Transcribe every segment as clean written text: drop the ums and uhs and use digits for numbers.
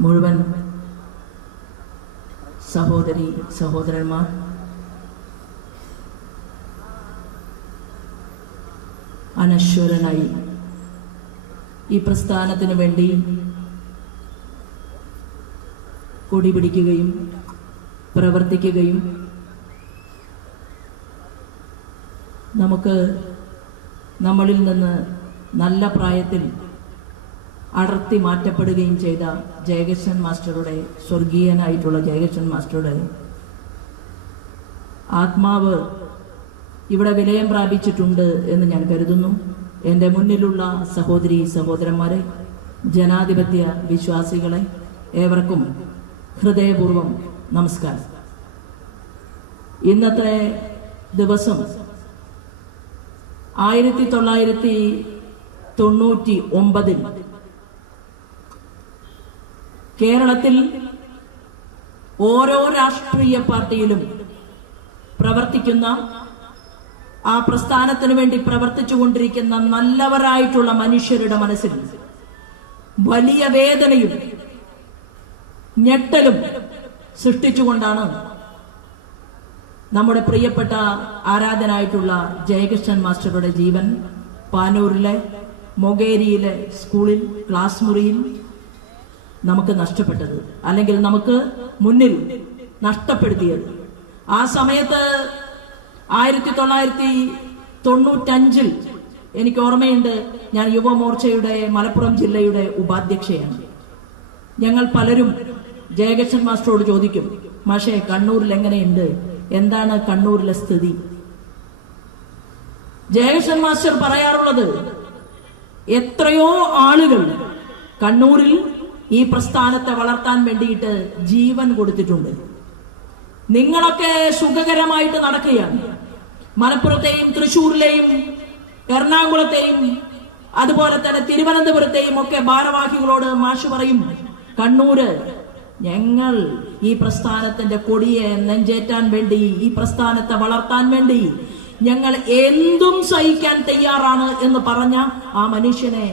മുഴുവൻ സഹോദരി സഹോദരന്മാർ, അനശ്വരനായി ഈ പ്രസ്ഥാനത്തിനു വേണ്ടി കൊടിപിടിക്കുകയും പ്രവർത്തിക്കുകയും നമുക്ക് നമ്മളിൽ നിന്ന് നല്ല പ്രായത്തിൽ അടർത്തി മാറ്റപ്പെടുകയും ചെയ്ത ജയകൃഷ്ണൻ മാസ്റ്ററുടെ, സ്വർഗീയനായിട്ടുള്ള ജയകൃഷ്ണൻ മാസ്റ്ററുടെ ആത്മാവ് ഇവിടെ വിലയം പ്രാപിച്ചിട്ടുണ്ട് എന്ന് ഞാൻ കരുതുന്നു. എൻ്റെ മുന്നിലുള്ള സഹോദരി സഹോദരന്മാരെ, ജനാധിപത്യ വിശ്വാസികളെ, ഏവർക്കും ഹൃദയപൂർവ്വം നമസ്കാരം. ഇന്നത്തെ ദിവസം 1999 കേരളത്തിൽ ഓരോ രാഷ്ട്രീയ പാർട്ടിയിലും പ്രവർത്തിക്കുന്ന, ആ പ്രസ്ഥാനത്തിനു വേണ്ടി പ്രവർത്തിച്ചുകൊണ്ടിരിക്കുന്ന നല്ലവരായിട്ടുള്ള മനുഷ്യരുടെ മനസ്സിൽ വലിയ വേദനയും ഞെട്ടലും സൃഷ്ടിച്ചുകൊണ്ടാണ് നമ്മുടെ പ്രിയപ്പെട്ട ആരാധനായിട്ടുള്ള ജയകൃഷ്ണൻ മാസ്റ്ററുടെ ജീവൻ പാനൂരിലെ മൊകേരിയിലെ സ്കൂളിൽ ക്ലാസ് മുറിയിൽ നമുക്ക് നഷ്ടപ്പെട്ടത്, അല്ലെങ്കിൽ നമുക്ക് മുന്നിൽ നഷ്ടപ്പെടുത്തിയത്. ആ സമയത്ത് 1995 എനിക്ക് ഓർമ്മയുണ്ട്, ഞാൻ യുവമോർച്ചയുടെ മലപ്പുറം ജില്ലയുടെ ഉപാധ്യക്ഷയാണ്. ഞങ്ങൾ പലരും ജയകൃഷ്ണൻ മാസ്റ്ററോട് ചോദിക്കും, മാഷേ കണ്ണൂരിൽ എങ്ങനെയുണ്ട്, എന്താണ് കണ്ണൂരിലെ സ്ഥിതി? ജയകൃഷ്ണൻ മാസ്റ്റർ പറയാറുള്ളത്, എത്രയോ ആളുകൾ കണ്ണൂരിൽ ഈ പ്രസ്ഥാനത്തെ വളർത്താൻ വേണ്ടിയിട്ട് ജീവൻ കൊടുത്തിട്ടുണ്ട്. നിങ്ങളൊക്കെ സുഖകരമായിട്ട് നടക്കുകയാണ്. മലപ്പുറത്തെയും തൃശ്ശൂരിലെയും എറണാകുളത്തെയും അതുപോലെ തന്നെ തിരുവനന്തപുരത്തെയും ഒക്കെ ഭാരവാഹികളോട് മാഷ് പറയും, കണ്ണൂര് ഞങ്ങൾ ഈ പ്രസ്ഥാനത്തിന്റെ കൊടിയെ നെഞ്ചേറ്റാൻ വേണ്ടി, ഈ പ്രസ്ഥാനത്തെ വളർത്താൻ വേണ്ടി ഞങ്ങൾ എന്തും സഹിക്കാൻ തയ്യാറാണ് എന്ന് പറഞ്ഞ ആ മനുഷ്യനെ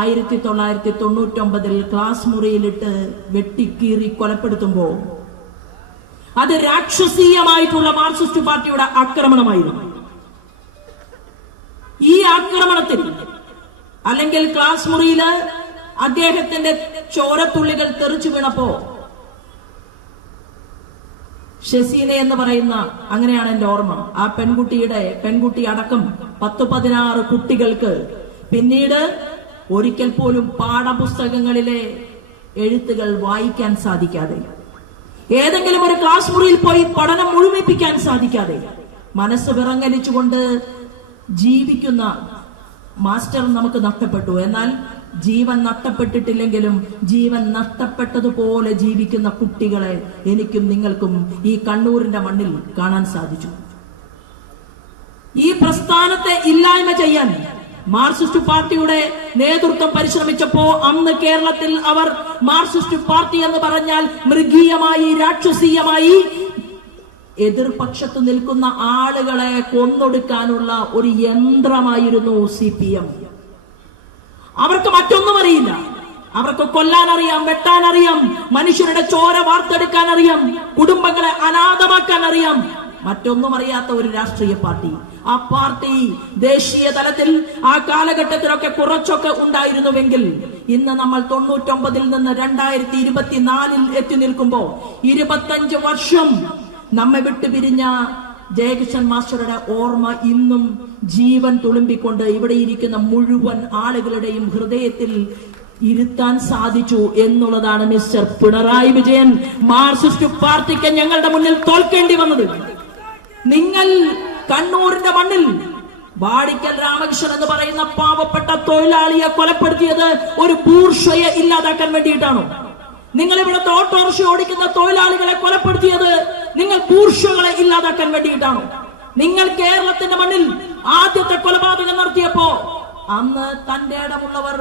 1999 ക്ലാസ് മുറിയിലിട്ട് വെട്ടിക്കീറി കൊലപ്പെടുത്തുമ്പോ അത് രാക്ഷസീയമായിട്ടുള്ള മാർക്സിസ്റ്റ് പാർട്ടിയുടെ ആക്രമണമായിരുന്നു. ഈ ആക്രമണത്തിൽ, അല്ലെങ്കിൽ ക്ലാസ് മുറിയില് അദ്ദേഹത്തിന്റെ ചോരത്തുള്ളികൾ തെറിച്ചു വീണപ്പോ ഷെസീന എന്ന് പറയുന്ന, അങ്ങനെയാണ് എന്റെ ഓർമ്മ, ആ പെൺകുട്ടി അടക്കം 10-16 കുട്ടികൾക്ക് പിന്നീട് ഒരിക്കൽ പോലും പാഠപുസ്തകങ്ങളിലെ എഴുത്തുകൾ വായിക്കാൻ സാധിക്കാതെ, ഏതെങ്കിലും ഒരു ക്ലാസ് മുറിയിൽ പോയി പഠനം മുഴുമിപ്പിക്കാൻ സാധിക്കാതെ മനസ്സ് വിറങ്ങലിച്ചുകൊണ്ട് ജീവിക്കുന്ന മാസ്റ്റർ നമുക്ക് നഷ്ടപ്പെട്ടു. എന്നാൽ ജീവൻ നഷ്ടപ്പെട്ടിട്ടില്ലെങ്കിലും ജീവൻ നഷ്ടപ്പെട്ടതുപോലെ ജീവിക്കുന്ന കുട്ടികളെ എനിക്കും നിങ്ങൾക്കും ഈ കണ്ണൂരിന്റെ മണ്ണിൽ കാണാൻ സാധിച്ചു. ഈ പ്രസ്ഥാനത്തെ ഇല്ലായ്മ ചെയ്യാൻ മാർക്സിസ്റ്റ് പാർട്ടിയുടെ നേതൃത്വം പരിശ്രമിച്ചപ്പോ അന്ന് കേരളത്തിൽ അവർ മാർക്സിസ്റ്റ് പാർട്ടി എന്ന് പറഞ്ഞാൽ മൃഗീയമായി, രാക്ഷസീയമായി എതിർപക്ഷത്ത് നിൽക്കുന്ന ആളുകളെ കൊന്നൊടുക്കാനുള്ള ഒരു യന്ത്രമായിരുന്നു CPM. അവർക്ക് മറ്റൊന്നും അറിയില്ല. അവർക്ക് കൊല്ലാൻ അറിയാം, വെട്ടാൻ അറിയാം, മനുഷ്യരുടെ ചോര വാർത്തെടുക്കാൻ അറിയാം, കുടുംബങ്ങളെ അനാഥമാക്കാൻ അറിയാം. മറ്റൊന്നും അറിയാത്ത ഒരു രാഷ്ട്രീയ പാർട്ടി. ആ പാർട്ടി ദേശീയ തലത്തിൽ ആ കാലഘട്ടത്തിലൊക്കെ കുറച്ചൊക്കെ ഉണ്ടായിരുന്നുവെങ്കിൽ ഇന്ന് നമ്മൾ 99 നിന്ന് 2024 എത്തി നിൽക്കുമ്പോ 25 വർഷം നമ്മെ വിട്ടുപിരിഞ്ഞ ജയകൃഷ്ണൻ മാസ്റ്ററുടെ ഓർമ്മ ഇന്നും ജീവൻ തുളുമ്പിക്കൊണ്ട് ഇവിടെ ഇരിക്കുന്ന മുഴുവൻ ആളുകളുടെയും ഹൃദയത്തിൽ ഇരുത്താൻ സാധിച്ചു എന്നുള്ളതാണ് മിസ്റ്റർ പിണറായി വിജയൻ മാർക്സിസ്റ്റ് പാർട്ടിക്ക് ഞങ്ങളുടെ മുന്നിൽ തോൽക്കേണ്ടി വന്നത്. നിങ്ങൾ കണ്ണൂരിന്റെ മണ്ണിൽ വാടിക്കൽ രാമകൃഷ്ണൻ എന്ന് പറയുന്ന പാവപ്പെട്ട തൊഴിലാളിയെ കൊലപ്പെടുത്തിയത് ഒരു ബൂർഷയെ ഇല്ലാതാക്കാൻ വേണ്ടിയിട്ടാണോ? നിങ്ങൾ ഇവിടുത്തെ ഓട്ടോറിക്ഷ ഓടിക്കുന്ന തൊഴിലാളികളെ കൊലപ്പെടുത്തിയത് നിങ്ങൾ ബൂർഷകളെ ഇല്ലാതാക്കാൻ വേണ്ടിയിട്ടാണോ? നിങ്ങൾ കേരളത്തിന്റെ മണ്ണിൽ ആദ്യത്തെ കൊലപാതകം നടത്തിയപ്പോ അന്ന് തന്റെ ഇടമുള്ളവർ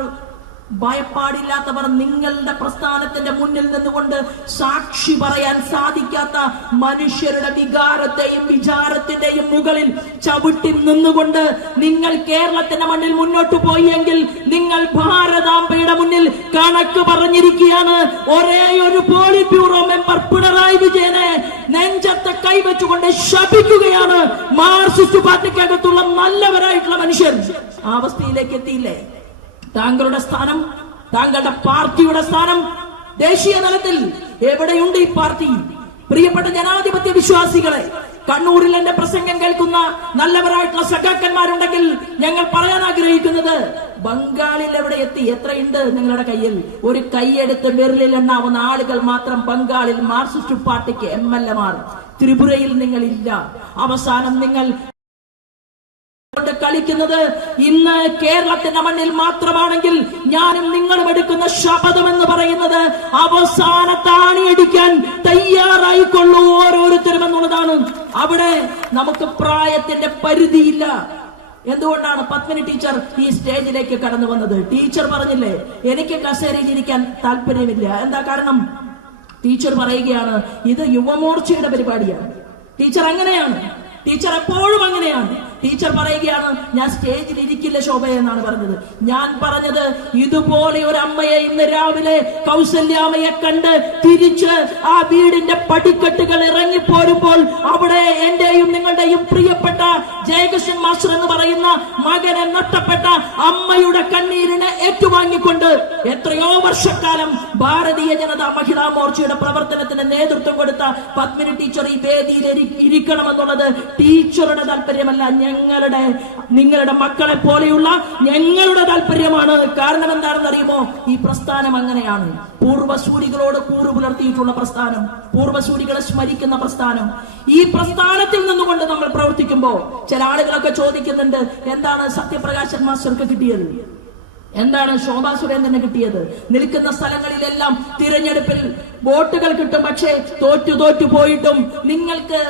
ഭയപ്പാടില്ലാത്തവർ നിങ്ങളുടെ പ്രസ്ഥാനത്തിന്റെ മുന്നിൽ നിന്നുകൊണ്ട് സാക്ഷി പറയാൻ സാധിക്കാത്ത മനുഷ്യരുടെ വികാരത്തെയും വിചാരത്തിന്റെയും മുകളിൽ ചവിട്ടി നിന്നുകൊണ്ട് നിങ്ങൾ കേരളത്തിന്റെ മണ്ണിൽ മുന്നോട്ട് പോയെങ്കിൽ നിങ്ങൾ ഭാരതാംബയുടെ മുന്നിൽ കണക്ക് പറഞ്ഞിരിക്കുകയാണ്. ഒരേ ഒരു പോളിറ്റ് ബ്യൂറോ മെമ്പർ പിണറായി വിജയനെ നെഞ്ചത്ത് കൈവച്ചുകൊണ്ട് ശപിക്കുകയാണ്. മാർക്സിസ്റ്റ് പാർട്ടിക്കകത്തുള്ള നല്ലവരായിട്ടുള്ള മനുഷ്യർ ആ അവസ്ഥയിലേക്ക് എത്തിയില്ലേ? താങ്കളുടെ സ്ഥാനം, താങ്കളുടെ പാർട്ടിയുടെ സ്ഥാനം ദേശീയ തലത്തിൽ എവിടെയുണ്ട് ഈ പാർട്ടി? പ്രിയപ്പെട്ട ജനാധിപത്യ വിശ്വാസികളെ, കണ്ണൂരിൽ എന്റെ പ്രസംഗം കേൾക്കുന്ന നല്ലവരായിട്ടുള്ള സഖാക്കന്മാരുണ്ടെങ്കിൽ ഞങ്ങൾ പറയാൻ ആഗ്രഹിക്കുന്നത്, ബംഗാളിൽ എവിടെ എത്തി? എത്രയുണ്ട് നിങ്ങളുടെ കയ്യിൽ? ഒരു കൈയെടുത്ത് വിരലിൽ എണ്ണാവുന്ന ആളുകൾ മാത്രം ബംഗാളിൽ മാർക്സിസ്റ്റ് പാർട്ടിക്ക് MLA-മാർ. ത്രിപുരയിൽ നിങ്ങളില്ല. അവസാനം നിങ്ങൾ കളിക്കുന്നത് ഇന്ന് കേരളത്തിന്റെ മണ്ണിൽ മാത്രമാണെങ്കിൽ ഞാനും നിങ്ങളും എടുക്കുന്ന ശപഥം എന്ന് പറയുന്നത് അവസാന താണിയടിക്കാൻ തയ്യാറായിക്കൊള്ളൂ ഓരോരുത്തരും എന്നുള്ളതാണ്. അവിടെ നമുക്ക് പ്രായത്തിന്റെ പരിധിയില്ല. എന്തുകൊണ്ടാണ് പത്മിനി ടീച്ചർ ഈ സ്റ്റേജിലേക്ക് കടന്നു വന്നത്? ടീച്ചർ പറഞ്ഞില്ലേ, എനിക്ക് കസേരയിൽ ഇരിക്കാൻ താല്പര്യമില്ല. എന്താ കാരണം? ടീച്ചർ പറയുകയാണ്, ഇത് യുവമോർച്ചയുടെ പരിപാടിയാണ്. ടീച്ചർ അങ്ങനെയാണ്, ടീച്ചർ എപ്പോഴും അങ്ങനെയാണ്. ടീച്ചർ പറയുകയാണ്, ഞാൻ സ്റ്റേജിൽ ഇരിക്കില്ല ശോഭയെ എന്നാണ് പറഞ്ഞത്. ഞാൻ പറഞ്ഞത്, ഇതുപോലെ ഒരു അമ്മയെ ഇന്ന് രാവിലെ കൗസല്യാമ്മയെ കണ്ട് തിരിച്ച് ആ വീടിന്റെ പടിക്കെട്ടുകൾ ഇറങ്ങിപ്പോരുമ്പോൾ അവിടെ എന്റെയും നിങ്ങളുടെയും പ്രിയപ്പെട്ട ജയകൃഷ്ണൻ മാസ്റ്റർ എന്ന് പറയുന്ന മകനെ നഷ്ടപ്പെട്ട അമ്മയുടെ കണ്ണീരിനെ ഏറ്റുവാങ്ങിക്കൊണ്ട് എത്രയോ വർഷക്കാലം ഭാരതീയ ജനതാ മഹിളാ മോർച്ചയുടെ പ്രവർത്തനത്തിന് നേതൃത്വം കൊടുത്ത പത്മിനി ടീച്ചർ ഈ വേദിയിൽ ഇരിക്കണമെന്നുള്ളത് ടീച്ചറുടെ താല്പര്യമല്ല, നിങ്ങളുടെ മക്കളെ പോലെയുള്ള ഞങ്ങളുടെ താല്പര്യമാണ്. കാരണം എന്താണെന്ന് അറിയുമോ? ഈ പ്രസ്ഥാനം അങ്ങനെയാണ്. പൂർവ്വസൂരികളോട് കൂറു പുലർത്തിയിട്ടുള്ള പ്രസ്ഥാനം, പൂർവ്വസൂരികളെ സ്മരിക്കുന്ന പ്രസ്ഥാനം. ഈ പ്രസ്ഥാനത്തിൽ നിന്നുകൊണ്ട് നമ്മൾ പ്രവർത്തിക്കുമ്പോൾ ചില ആളുകളൊക്കെ ചോദിക്കുന്നുണ്ട്, എന്താണ് സത്യപ്രകാശൻ മാസ്റ്റർക്ക് കിട്ടിയത്? എന്താണ് ശോഭാ സുരേന്ദ്രന് കിട്ടിയത്? നിൽക്കുന്ന സ്ഥലങ്ങളിലെല്ലാം തിരഞ്ഞെടുപ്പിൽ വോട്ടുകൾ കിട്ടും, പക്ഷേ തോറ്റു പോയിട്ടും നിങ്ങൾക്ക്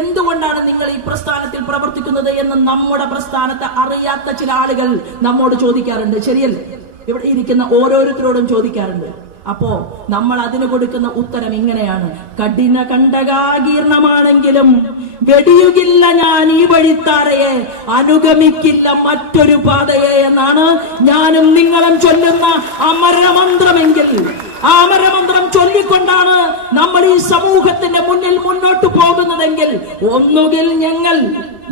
എന്തുകൊണ്ടാണ് നിങ്ങൾ ഈ പ്രസ്ഥാനത്തിൽ പ്രവർത്തിക്കുന്നത് എന്ന് നമ്മുടെ പ്രസ്ഥാനത്തെ അറിയാത്ത ചില ആളുകൾ നമ്മോട് ചോദിക്കാറുണ്ട്. ശരിയല്ലേ? ഇവിടെ ഇരിക്കുന്ന ഓരോരുത്തരോടും ചോദിക്കാറുണ്ട്. അപ്പോ നമ്മൾ അതിന് കൊടുക്കുന്ന ഉത്തരം ഇങ്ങനെയാണ്: കഠിന കണ്ടകാകീർണമാണെങ്കിലും വെടിയുകില്ല ഞാൻ ഈ വഴിത്താരയെ, അനുഗമിക്കില്ല മറ്റൊരു പാതയെ എന്നാണ് ഞാനും നിങ്ങളും ചൊല്ലുന്ന അമരമന്ത്രമെങ്കിൽ ആ അമരമന്ത്രം ചൊല്ലിക്കൊണ്ടാണ് നമ്മൾ ഈ സമൂഹത്തിന്റെ മുന്നിൽ മുന്നോട്ട് പോകുന്നതെങ്കിൽ ഒന്നുകിൽ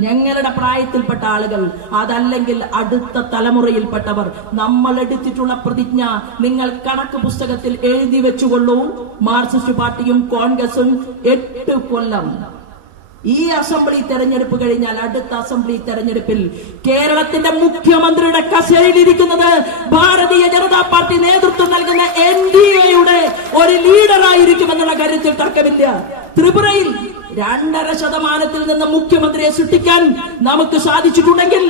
ഞങ്ങളുടെ പ്രായത്തിൽപ്പെട്ട ആളുകൾ, അതല്ലെങ്കിൽ അടുത്ത തലമുറയിൽപ്പെട്ടവർ, നമ്മൾ എടുത്തിട്ടുള്ള പ്രതിജ്ഞ നിങ്ങൾ കണക്ക് പുസ്തകത്തിൽ എഴുതി വെച്ചുകൊള്ളൂ. മാർക്സിസ്റ്റ് പാർട്ടിയും കോൺഗ്രസും 8 കൊല്ലം ഈ അസംബ്ലി തെരഞ്ഞെടുപ്പ് കഴിഞ്ഞാൽ അടുത്ത അസംബ്ലി തെരഞ്ഞെടുപ്പിൽ കേരളത്തിന്റെ മുഖ്യമന്ത്രിയുടെ കസേരയിലിരിക്കുന്നത് ഭാരതീയ ജനതാ പാർട്ടി നേതൃത്വം നൽകുന്ന NDA-യുടെ ഒരു ലീഡറായിരിക്കുമെന്നുള്ള കാര്യത്തിൽ തർക്കമില്ല. ത്രിപുരയിൽ 2.5% നിന്ന് മുഖ്യമന്ത്രിയെ സൃഷ്ടിക്കാൻ നമുക്ക് സാധിച്ചിട്ടുണ്ടെങ്കിൽ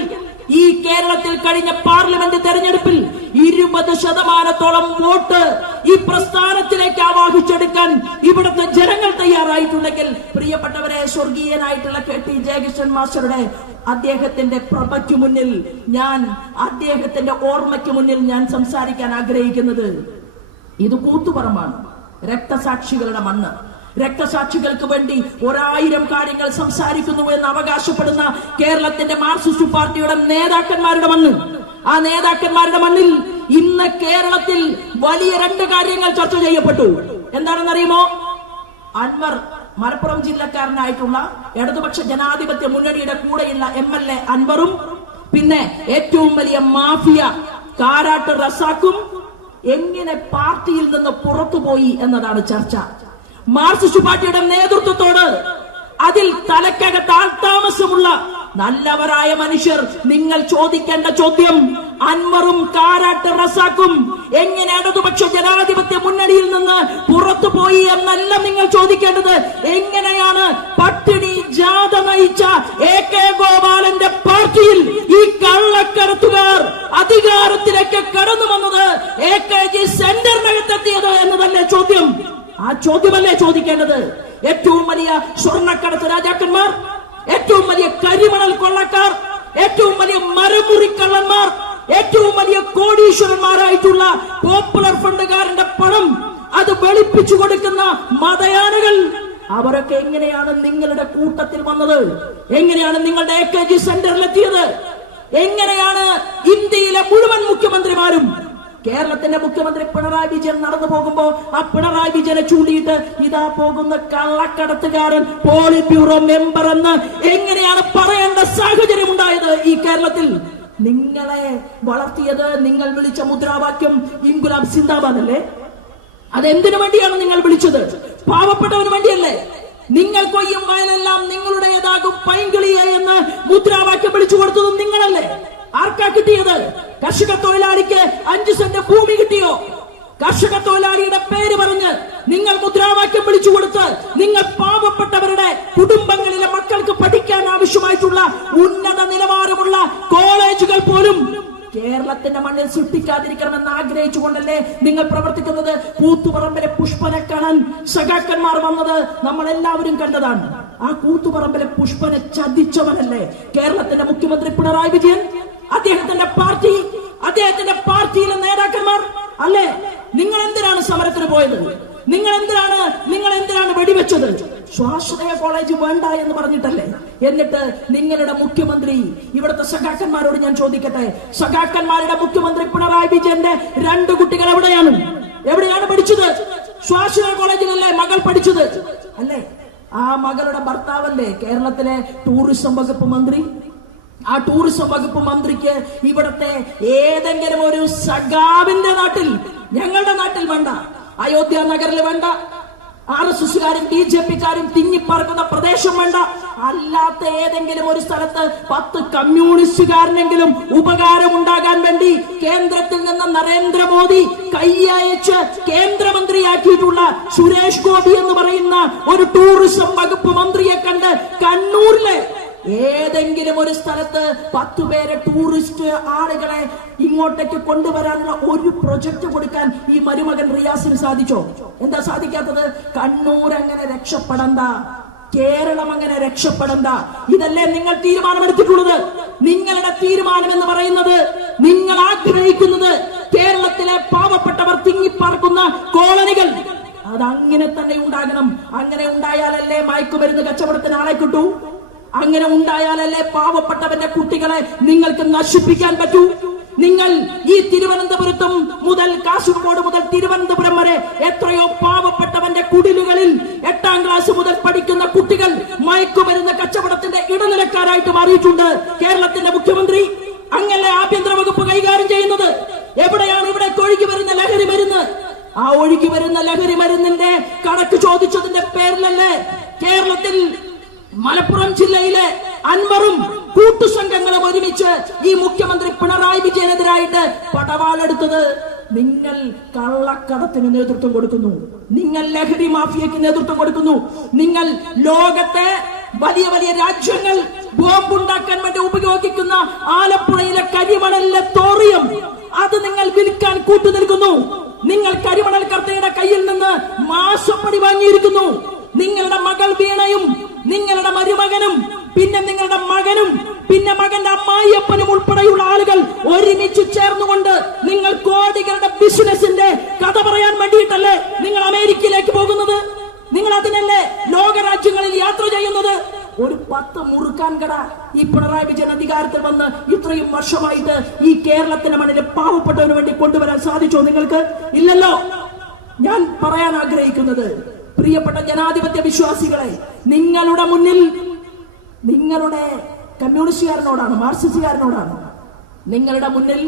ഈ കേരളത്തിൽ കഴിഞ്ഞ പാർലമെന്റ് തെരഞ്ഞെടുപ്പിൽ 20% വോട്ട് ഈ പ്രസ്ഥാനത്തിലേക്ക് ആവാഹിച്ചെടുക്കാൻ ഇവിടുത്തെ ജനങ്ങൾ തയ്യാറായിട്ടുണ്ടെങ്കിൽ, പ്രിയപ്പെട്ടവരെ, സ്വർഗീയനായിട്ടുള്ള KT ജയകൃഷ്ണൻ മാസ്റ്ററുടെ അദ്ദേഹത്തിന്റെ പ്രഭയ്ക്ക് മുന്നിൽ അദ്ദേഹത്തിന്റെ ഓർമ്മയ്ക്ക് മുന്നിൽ ഞാൻ സംസാരിക്കാൻ ആഗ്രഹിക്കുന്നത്, ഇത് കൂത്തുപറമ്പാണ്, രക്തസാക്ഷികളുടെ മണ്ണ്. രക്തസാക്ഷികൾക്ക് വേണ്ടി 1000 കാര്യങ്ങൾ സംസാരിക്കുന്നു എന്ന് അവകാശപ്പെടുന്ന കേരളത്തിന്റെ മാർക്സിസ്റ്റ് പാർട്ടിയുടെ നേതാക്കന്മാരുടെ മണ്ണ്. ആ നേതാക്കന്മാരുടെ മണ്ണിൽ ഇന്ന് കേരളത്തിൽ വലിയ 2 കാര്യങ്ങൾ ചർച്ച ചെയ്യപ്പെട്ടു. എന്താണെന്നറിയുമോ? അൻവർ, മലപ്പുറം ജില്ലക്കാരനായിട്ടുള്ള ഇടതുപക്ഷ ജനാധിപത്യ മുന്നണിയുടെ കൂടെയുള്ള MLA അൻവറും, പിന്നെ ഏറ്റവും വലിയ മാഫിയ കാരാട്ട് റസാഖും എങ്ങനെ പാർട്ടിയിൽ നിന്ന് പുറത്തുപോയി എന്നതാണ് ചർച്ച. മാർക്സിസ്റ്റ് പാർട്ടിയുടെ നേതൃത്വത്തോട് അതിൽ തലക്കകത്ത് ആൾതാമസമുള്ള നല്ലവരായ മനുഷ്യർ നിങ്ങൾ ചോദിക്കേണ്ട ചോദ്യം, അൻവറും കാരാട്ട് റസാഖും എങ്ങനെ ഇടതുപക്ഷ ജനാധിപത്യ മുന്നണിയിൽ നിന്ന് പുറത്തുപോയി എന്നല്ല നിങ്ങൾ ചോദിക്കേണ്ടത്. എങ്ങനെയാണ് പട്ടിണി ജാഥ നയിച്ച AK ഗോപാലന്റെ പാർട്ടിയിൽ ഈ കള്ളക്കടത്തുകാർ അധികാരത്തിലേക്ക് കടന്നു വന്നത്, AKG സെന്ററിനകത്തെത്തിയത് എന്നതല്ലേ ചോദ്യം? ആ ചോദ്യമല്ലേ ചോദിക്കേണ്ടത്? ഏറ്റവും വലിയ സ്വർണ്ണക്കടത്ത് രാജാക്കന്മാർ, ഏറ്റവും വലിയ കരിമണൽ കൊള്ളക്കാർ, ഏറ്റവും വലിയ മരമുറി കള്ളന്മാർ ഏറ്റവും വലിയ കോടീശ്വരന്മാരായിട്ടുള്ള പോപ്പുലർ ഫണ്ടുകാരന്റെ പണം അത് വെളുപ്പിച്ചു കൊടുക്കുന്ന മതയാനകൾ, അവരൊക്കെ എങ്ങനെയാണ് നിങ്ങളുടെ കൂട്ടത്തിൽ വന്നത്? എങ്ങനെയാണ് നിങ്ങളുടെ AKG സെന്ററിലെത്തിയത്? എങ്ങനെയാണ് ഇന്ത്യയിലെ മുഴുവൻ മുഖ്യമന്ത്രിമാരും കേരളത്തിന്റെ മുഖ്യമന്ത്രി പിണറായി വിജയൻ നടന്നു പോകുമ്പോ ആ പിണറായി വിജയനെ ചൂണ്ടിയിട്ട് ഇതാ പോകുന്ന കള്ളക്കടത്തുകാരൻ പോളിറ്റ് ബ്യൂറോ മെമ്പർ എന്ന് എങ്ങനെയാണ് പറയേണ്ട സാഹചര്യം ഉണ്ടായത് ഈ കേരളത്തിൽ? നിങ്ങളെ വളർത്തിയത്, നിങ്ങൾ വിളിച്ച മുദ്രാവാക്യം ഇൻകുലാബ് സിന്ദാബാദ് അല്ലേ? അതെന്തിനു വേണ്ടിയാണ് നിങ്ങൾ വിളിച്ചത്? പാവപ്പെട്ടവന് വേണ്ടിയല്ലേ? നിങ്ങൾ കൊയ്യും വയലെല്ലാം നിങ്ങളുടേതാകും പൈങ്കിളിയെ എന്ന് മുദ്രാവാക്യം വിളിച്ചു കൊടുത്തതും നിങ്ങളല്ലേ? ആർക്കാ കിട്ടിയത്? കർഷക തൊഴിലാളിക്ക് 5 സെന്റ് ഭൂമി കിട്ടിയോ? കർഷക തൊഴിലാളിയുടെ പേര് പറഞ്ഞ് നിങ്ങൾ മുദ്രാവാക്യം വിളിച്ചു കൊടുത്ത് നിങ്ങൾ പാവപ്പെട്ടവരുടെ കുടുംബങ്ങളിലെ മക്കൾക്ക് പഠിക്കാൻ ആവശ്യമായിട്ടുള്ള ഉന്നത നിലവാരമുള്ള കോളേജുകൾ പോലും കേരളത്തിന്റെ മണ്ണിൽ സൃഷ്ടിക്കാതിരിക്കണമെന്ന് ആഗ്രഹിച്ചുകൊണ്ടല്ലേ നിങ്ങൾ പ്രവർത്തിക്കുന്നത്? കൂത്തുപറമ്പിലെ പുഷ്പനെ കാണാൻ സഖാക്കന്മാർ വന്നത് നമ്മൾ എല്ലാവരും കണ്ടതാണ്. ആ കൂത്തുപറമ്പിലെ പുഷ്പനെ ചതിച്ചവനല്ലേ കേരളത്തിന്റെ മുഖ്യമന്ത്രി പിണറായി വിജയൻ? അദ്ദേഹത്തിന്റെ പാർട്ടി, അദ്ദേഹത്തിന്റെ പാർട്ടിയിലെ നേതാക്കന്മാർ അല്ലേ? നിങ്ങൾ എന്തിനാണ് സമരത്തിന് പോയത്? നിങ്ങൾ എന്തിനാണ് വെടിവെച്ചത്? സ്വാശ്രയ കോളേജ് വേണ്ട എന്ന് പറഞ്ഞിട്ടല്ലേ? എന്നിട്ട് നിങ്ങളുടെ മുഖ്യമന്ത്രി, ഇവിടുത്തെ സഖാക്കന്മാരോട് ഞാൻ ചോദിക്കട്ടെ, സഖാക്കന്മാരുടെ മുഖ്യമന്ത്രി പിണറായി വിജയന്റെ 2 കുട്ടികൾ എവിടെയാണ് പഠിച്ചത്? സ്വാശ്രയ കോളേജിലല്ലേ മകൾ പഠിച്ചത് അല്ലേ? ആ മകളുടെ ഭർത്താവല്ലേ കേരളത്തിലെ ടൂറിസം വകുപ്പ് മന്ത്രി? ആ ടൂറിസം വകുപ്പ് മന്ത്രിക്ക് ഇവിടത്തെ ഏതെങ്കിലും ഒരു സഖാവിന്റെ നാട്ടിൽ, ഞങ്ങളുടെ നാട്ടിൽ വേണ്ട, അയോധ്യ നഗറിൽ വേണ്ട, RSSകാരും BJPക്കാരും തിങ്ങിപ്പറക്കുന്ന പ്രദേശം വേണ്ട, അല്ലാത്ത ഏതെങ്കിലും ഒരു സ്ഥലത്ത് 10 കമ്മ്യൂണിസ്റ്റുകാരനെങ്കിലും ഉപകാരം ഉണ്ടാകാൻ വേണ്ടി കേന്ദ്രത്തിൽ നിന്ന് നരേന്ദ്രമോദി കൈയയച്ച് കേന്ദ്രമന്ത്രിയാക്കിയിട്ടുള്ള സുരേഷ് ഗോപി എന്ന് പറയുന്ന ഒരു ടൂറിസം വകുപ്പ് മന്ത്രിയെ കണ്ട് കണ്ണൂരിലെ ഏതെങ്കിലും ഒരു സ്ഥലത്ത് 10 പേരെ ടൂറിസ്റ്റ് ആളുകളെ ഇങ്ങോട്ടേക്ക് കൊണ്ടുവരാനുള്ള ഒരു പ്രൊജക്ട് കൊടുക്കാൻ ഈ മരുമകൻ റിയാസിന് സാധിച്ചോ? എന്താ സാധിക്കാത്തത്? കണ്ണൂർ അങ്ങനെ രക്ഷപ്പെടണ്ട, കേരളം അങ്ങനെ രക്ഷപ്പെടണ്ട, ഇതല്ലേ നിങ്ങൾ തീരുമാനമെടുത്തിട്ടുള്ളത്? നിങ്ങളുടെ തീരുമാനം എന്ന് പറയുന്നത്, നിങ്ങൾ ആഗ്രഹിക്കുന്നത് കേരളത്തിലെ പാവപ്പെട്ടവർ തിങ്ങിപ്പാർക്കുന്ന കോളനികൾ അതങ്ങനെ തന്നെ ഉണ്ടാകണം. അങ്ങനെ ഉണ്ടായാലല്ലേ മയക്കുമരുന്ന് കച്ചവടത്തിന് ആളെ കിട്ടൂ. അങ്ങനെ ഉണ്ടായാലല്ലേ പാവപ്പെട്ടവന്റെ കുട്ടികളെ നിങ്ങൾക്ക് നശിപ്പിക്കാൻ പറ്റൂ. നിങ്ങൾ ഈ തിരുവനന്തപുരത്തും മുതൽ കാസർഗോഡ് മുതൽ തിരുവനന്തപുരം വരെ എത്രയോ പാവപ്പെട്ടവന്റെ കുടിലുകളിൽ 8ാം ക്ലാസ് മുതൽ പഠിക്കുന്ന കുട്ടികൾ മയക്കുമരുന്ന് കച്ചവടത്തിന്റെ ഇടനിലക്കാരായിട്ട് മാറിയിട്ടുണ്ട് കേരളത്തിന്റെ മുഖ്യമന്ത്രി. അങ്ങനെ ആഭ്യന്തര വകുപ്പ് കൈകാര്യം ചെയ്യുന്നത് എവിടെയാണ്? ഇവിടെ ഒഴുകി വരുന്ന ലഹരി മരുന്ന്, ആ ഒഴുകി വരുന്ന ലഹരി മരുന്നിന്റെ കണക്ക് ചോദിച്ചതിന്റെ പേരിലല്ലേ കേരളത്തിൽ മലപ്പുറം ജില്ലയിലെ അൻവറും കൂട്ടുസംഘങ്ങളും ഒരുമിച്ച് ഈ മുഖ്യമന്ത്രി പിണറായി വിജയനെതിരായിട്ട് പടവാളെടുത്തത്? നിങ്ങൾ കള്ളക്കടത്തിന് നേതൃത്വം കൊടുക്കുന്നു, നിങ്ങൾ ലഹരി മാഫിയക്ക് നേതൃത്വം കൊടുക്കുന്നു, നിങ്ങൾ ലോകത്തെ വലിയ വലിയ രാജ്യങ്ങൾ ബോംബുണ്ടാക്കാൻ വേണ്ടി ഉപയോഗിക്കുന്ന ആലപ്പുഴയിലെ കരിമണലിലെ തോറിയം അത് നിങ്ങൾ വിൽക്കാൻ കൂട്ടുനിൽക്കുന്നു. നിങ്ങൾ കരിമണൽ കർത്തയുടെ കയ്യിൽ നിന്ന് മാസപ്പടി വാങ്ങിയിരിക്കുന്നു. നിങ്ങളുടെ മകൾ വീണയും നിങ്ങളുടെ മരുമകനും പിന്നെ നിങ്ങളുടെ മകനും പിന്നെ മകന്റെ അമ്മായിയപ്പനും ഉൾപ്പെടെയുള്ള ആളുകൾ ഒരുമിച്ച് ചേർന്നുകൊണ്ട് നിങ്ങൾ കോടികളുടെ ബിസിനസിന്റെ കഥ പറയാൻ വേണ്ടിയിട്ടല്ലേ നിങ്ങൾ അമേരിക്കയിലേക്ക് പോകുന്നത്? നിങ്ങൾ അതിനല്ലേ ലോകരാജ്യങ്ങളിൽ യാത്ര ചെയ്യുന്നത്? ഒരു 10 മുറുക്കാൻ കട ഈ പിണറായി വിജയൻ അധികാരത്തിൽ വന്ന് ഇത്രയും വർഷമായിട്ട് ഈ കേരളത്തിന്റെ മണ്ണിലെ പാവപ്പെട്ടവന് വേണ്ടി കൊണ്ടുവരാൻ സാധിച്ചോ നിങ്ങൾക്ക്? ഇല്ലല്ലോ. ഞാൻ പറയാൻ ആഗ്രഹിക്കുന്നത്, പ്രിയപ്പെട്ട ജനാധിപത്യ വിശ്വാസികളെ, നിങ്ങളുടെ മുന്നിൽ നിങ്ങളുടെ കമ്മ്യൂണിസ്റ്റുകാരനോടാണ്, മാർക്സിസ്റ്റുകാരനോടാണ്, നിങ്ങളുടെ മുന്നിൽ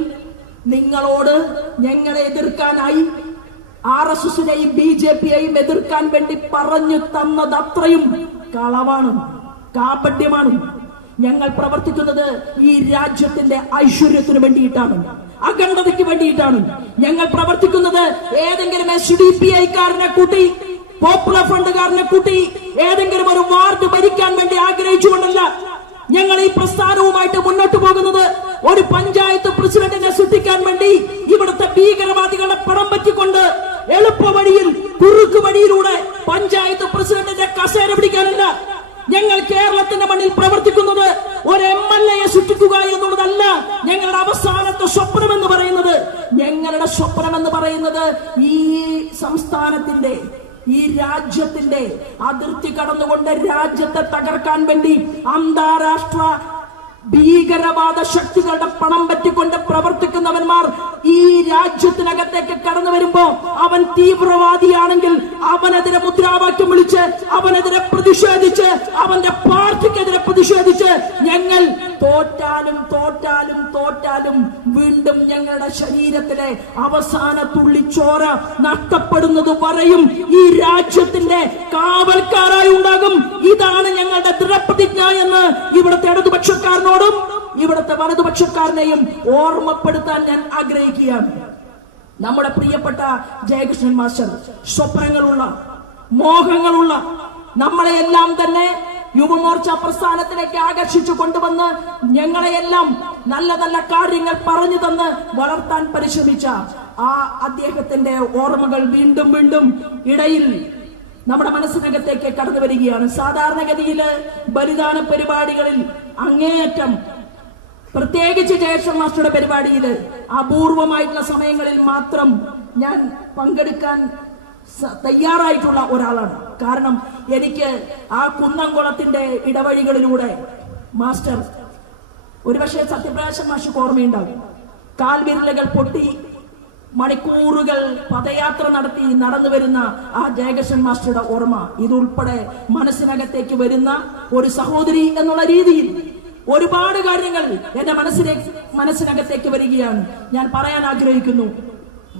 നിങ്ങളോട് ഞങ്ങളെ എതിർക്കാനായി RSSനെയും BJPയെയും എതിർക്കാൻ വേണ്ടി പറഞ്ഞു തന്നത് അത്രയും കളവാണ്, കാപട്യമാണ്. ഞങ്ങൾ പ്രവർത്തിക്കുന്നത് ഈ രാജ്യത്തിന്റെ ഐശ്വര്യത്തിന് വേണ്ടിയിട്ടാണ്, അഖണ്ഡതയ്ക്ക് വേണ്ടിയിട്ടാണ്. ഞങ്ങൾ പ്രവർത്തിക്കുന്നത് ഏതെങ്കിലും SDPIക്കാരനെ കൂട്ടി, പോപ്പുലർ ഫണ്ടുകാരനെ കൂട്ടി ഏതെങ്കിലും ഒരു വാർഡ് ഭരിക്കാൻ വേണ്ടി ആഗ്രഹിച്ചുകൊണ്ടല്ല ഞങ്ങൾ ഈ പ്രസ്ഥാനവുമായിട്ട് മുന്നോട്ട് പോകുന്നത്. ഒരു പഞ്ചായത്ത് പ്രസിഡന്റിനെ സൃഷ്ടിക്കാൻ വേണ്ടി ഇവിടുത്തെ ഭീകരവാദികളെ പണം പറ്റിക്കൊണ്ട് എളുപ്പ വഴിയിൽ, കുറുക്കു വഴിയിലൂടെ പഞ്ചായത്ത് പ്രസിഡന്റിന്റെ കസേര പിടിക്കാനല്ല. ഞങ്ങൾ കേരളത്തിന്റെ മണ്ണിൽ പ്രവർത്തിക്കുന്നത് ഒരു MLA സൃഷ്ടിക്കുക എന്നുള്ളതല്ല ഞങ്ങളുടെ അവസാനത്തെ സ്വപ്നം എന്ന് പറയുന്നത്. ഞങ്ങളുടെ സ്വപ്നം എന്ന് പറയുന്നത് ഈ സംസ്ഥാനത്തിന്റെ, ഈ രാജ്യത്തിന്റെ അതിർത്തി കടന്നുകൊണ്ട് രാജ്യത്തെ തകർക്കാൻ വേണ്ടി അന്താരാഷ്ട്ര ഭീകരവാദ ശക്തികളുടെ പണം പറ്റിക്കൊണ്ട് പ്രവർത്തിക്കുന്നവന്മാർ ഈ രാജ്യത്തിനകത്തേക്ക് കടന്നു വരുമ്പോ അവൻ തീവ്രവാദിയാണെങ്കിൽ അവനെതിരെ മുദ്രാവാക്യം വിളിച്ച്, അവനെതിരെ പ്രതിഷേധിച്ച്, അവന്റെ പാർട്ടിക്കെതിരെ പ്രതിഷേധിച്ച് ഞങ്ങൾ തോറ്റാലും തോറ്റാലും തോറ്റാലും വീണ്ടും ഞങ്ങളുടെ ശരീരത്തിലെ അവസാന തുള്ളിച്ചോര നഷ്ടപ്പെടുന്നത് വരെയും ഈ രാജ്യത്തിന്റെ കാവൽക്കാരായി ഉണ്ടാകും. ഇതാണ് ഞങ്ങളുടെ ദൃഢപ്രതിജ്ഞ എന്ന് ഇവിടുത്തെ ഇടതുപക്ഷക്കാരനോടും ഇവിടുത്തെ വലതുപക്ഷക്കാരനെയും ഓർമ്മപ്പെടുത്താൻ ഞാൻ ആഗ്രഹിക്കുകയാണ്. നമ്മുടെ പ്രിയപ്പെട്ട ജയകൃഷ്ണൻ മാസ്റ്റർ സ്വപ്നങ്ങളുള്ള, മോഹങ്ങളുള്ള, നമ്മളെയെല്ലാം തന്നെ യുവമോർച്ച പ്രസ്ഥാനത്തിലേക്ക് ആകർഷിച്ചു കൊണ്ടുവന്ന് ഞങ്ങളെയെല്ലാം നല്ല നല്ല കാര്യങ്ങൾ പറഞ്ഞു തന്ന് വളർത്താൻ പരിശ്രമിച്ച ആ അദ്ദേഹത്തിന്റെ ഓർമ്മകൾ വീണ്ടും വീണ്ടും ഇടയിൽ നമ്മുടെ മനസ്സിനകത്തേക്ക് കടന്നു വരികയാണ്. സാധാരണഗതിയില് ബലിദാന പരിപാടികളിൽ അങ്ങേയറ്റം, പ്രത്യേകിച്ച് ജയകൃഷ്ണൻ മാസ്റ്ററുടെ പരിപാടിയിൽ അപൂർവമായിട്ടുള്ള സമയങ്ങളിൽ മാത്രം ഞാൻ പങ്കെടുക്കാൻ തയ്യാറായിട്ടുള്ള ഒരാളാണ്. കാരണം എനിക്ക് ആ കുന്നംകുളത്തിന്റെ ഇടവഴികളിലൂടെ മാസ്റ്റർ, ഒരുപക്ഷെ സത്യപ്രകാശൻ മാസ്റ്റർക്ക് ഓർമ്മയുണ്ടാകും, കാൽവിരലുകൾ പൊട്ടി മണിക്കൂറുകൾ പദയാത്ര നടത്തി നടന്നു വരുന്ന ആ ജയകൃഷ്ണൻ മാസ്റ്ററുടെ ഓർമ്മ ഇതുൾപ്പെടെ മനസ്സിനകത്തേക്ക് വരുന്ന ഒരു സഹോദരി എന്നുള്ള രീതിയിൽ ഒരുപാട് കാര്യങ്ങൾ എന്റെ മനസ്സിനകത്തേക്ക് വരികയാണ്. ഞാൻ പറയാൻ ആഗ്രഹിക്കുന്നു.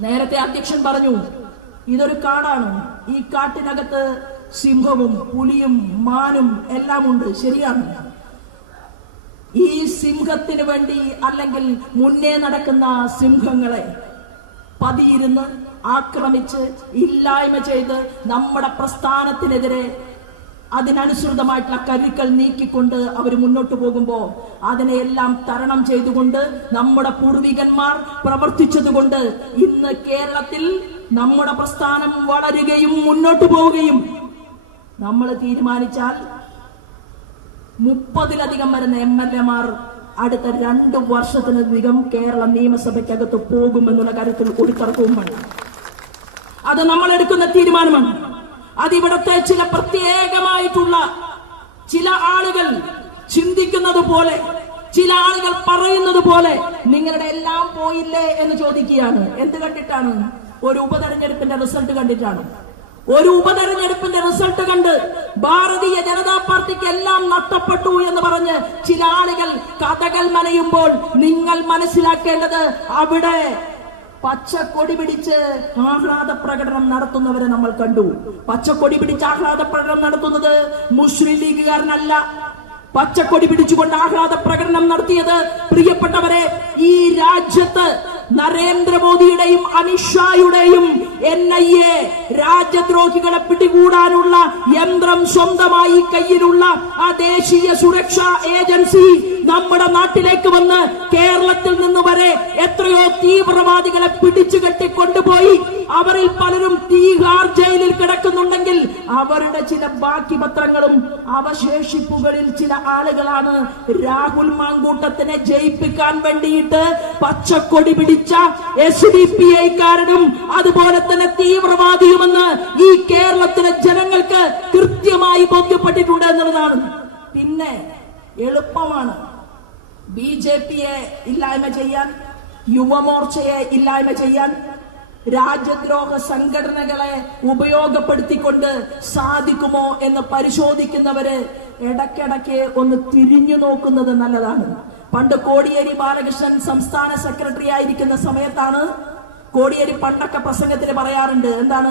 നേരത്തെ അധ്യക്ഷൻ പറഞ്ഞു, ഇതൊരു കാടാണ്, ഈ കാട്ടിനകത്ത് സിംഹവും പുലിയും മാനും എല്ലാം ഉണ്ട്. ശരിയാണ്. ഈ സിംഹത്തിന് വേണ്ടി അല്ലെങ്കിൽ മുന്നേ നടക്കുന്ന സിംഹങ്ങളെ പതിയിരുന്ന് ആക്രമിച്ച് ഇല്ലായ്മ ചെയ്ത് നമ്മുടെ പ്രസ്ഥാനത്തിനെതിരെ അതിനനുസൃതമായിട്ടുള്ള കരുക്കൾ നീക്കിക്കൊണ്ട് അവർ മുന്നോട്ട് പോകുമ്പോ അതിനെയെല്ലാം തരണം ചെയ്തുകൊണ്ട് നമ്മുടെ പൂർവികന്മാർ പ്രവർത്തിച്ചതുകൊണ്ട് ഇന്ന് കേരളത്തിൽ നമ്മുടെ പ്രസ്ഥാനം വളരുകയും മുന്നോട്ട് പോവുകയും നമ്മൾ തീരുമാനിച്ചാൽ 30-ലധികം വരുന്ന MLA-മാർ അടുത്ത 2 വർഷത്തിനധികം കേരള നിയമസഭയ്ക്കകത്ത് പോകുമെന്നുള്ള കാര്യത്തിൽ ഒരു തർക്കവും വേണ്ട. അത് നമ്മൾ എടുക്കുന്ന തീരുമാനമാണ്. അതിവിടത്തെ ചില പ്രത്യേകമായിട്ടുള്ള ചില ആളുകൾ ചിന്തിക്കുന്നത് പോലെ, ചില ആളുകൾ പറയുന്നത് പോലെ നിങ്ങളുടെ എല്ലാം പോയില്ലേ എന്ന് ചോദിക്കുകയാണ്. എന്ത് കണ്ടിട്ടാണ്? ഒരു ഉപതെരഞ്ഞെടുപ്പിന്റെ റിസൾട്ട് കണ്ടിട്ടാണ്. ഒരു ഉപതെരഞ്ഞെടുപ്പിന്റെ റിസൾട്ട് കണ്ട് ഭാരതീയ ജനതാ പാർട്ടിക്ക് എല്ലാം നഷ്ടപ്പെട്ടു എന്ന് പറഞ്ഞ് ചില ആളുകൾ കഥകൾ മനയുമ്പോൾ നിങ്ങൾ മനസ്സിലാക്കേണ്ടത് അവിടെ പച്ചക്കൊടി പിടിച്ച് ആഹ്ലാദ പ്രകടനം നടത്തുന്നവരെ നമ്മൾ കണ്ടു. പച്ചക്കൊടി പിടിച്ച് ആഹ്ലാദ പ്രകടനം നടത്തുന്നത് മുസ്ലിം ലീഗുകാരനല്ല. പച്ചക്കൊടി പിടിച്ചുകൊണ്ട് ആഹ്ലാദ പ്രകടനം നടത്തിയത്, പ്രിയപ്പെട്ടവരെ, ഈ രാജ്യത്ത് നരേന്ദ്രമോദിയുടെയും അമിത്ഷായുടെയും NIA രാജ്യദ്രോഹികളെ പിടികൂടാനുള്ള യന്ത്രം സ്വന്തമായി കയ്യിലുള്ള ആ ദേശീയ സുരക്ഷാ ഏജൻസി നമ്മുടെ നാട്ടിലേക്ക് വന്ന് കേരളത്തിൽ നിന്ന് വരെ എത്രയോ തീവ്രവാദികളെ പിടിച്ചു കെട്ടി കൊണ്ടുപോയി അവരിൽ പലരും തീഹാർ ജയിലിൽ കിടക്കുന്നുണ്ടെങ്കിൽ അവരുടെ ചില ബാക്കി പത്രങ്ങളും അവശേഷിപ്പുകളിൽ ചില ആളുകളാണ് രാഹുൽ മാങ്കൂട്ടത്തിനെ ജയിപ്പിക്കാൻ വേണ്ടിയിട്ട് പച്ചക്കൊടി പിടിച്ച SDPI-കാരനും അതുപോലെ തന്നെ തീവ്രവാദിയുമെന്ന് ഈ കേരളത്തിലെ ജനങ്ങൾക്ക് കൃത്യമായി ബോധ്യപ്പെട്ടിട്ടുണ്ട് എന്നുള്ളതാണ്. പിന്നെ എളുപ്പമാണ് BJP-യെ ഇല്ലായ്മ ചെയ്യാൻ, യുവമോർച്ചയെ ഇല്ലായ്മ ചെയ്യാൻ, രാജ്യദ്രോഹ സംഘടനകളെ ഉപയോഗപ്പെടുത്തിക്കൊണ്ട് സാധിക്കുമോ എന്ന് പരിശോധിക്കുന്നവര് ഇടയ്ക്കിടയ്ക്ക് ഒന്ന് തിരിഞ്ഞു നോക്കുന്നത് നല്ലതാണ്. പണ്ട് കോടിയേരി ബാലകൃഷ്ണൻ സംസ്ഥാന സെക്രട്ടറി ആയിരിക്കുന്ന സമയത്താണ് കോടിയേരി പണ്ടൊക്കെ പ്രസംഗത്തിന് പറയാറുണ്ട്, എന്താണ്,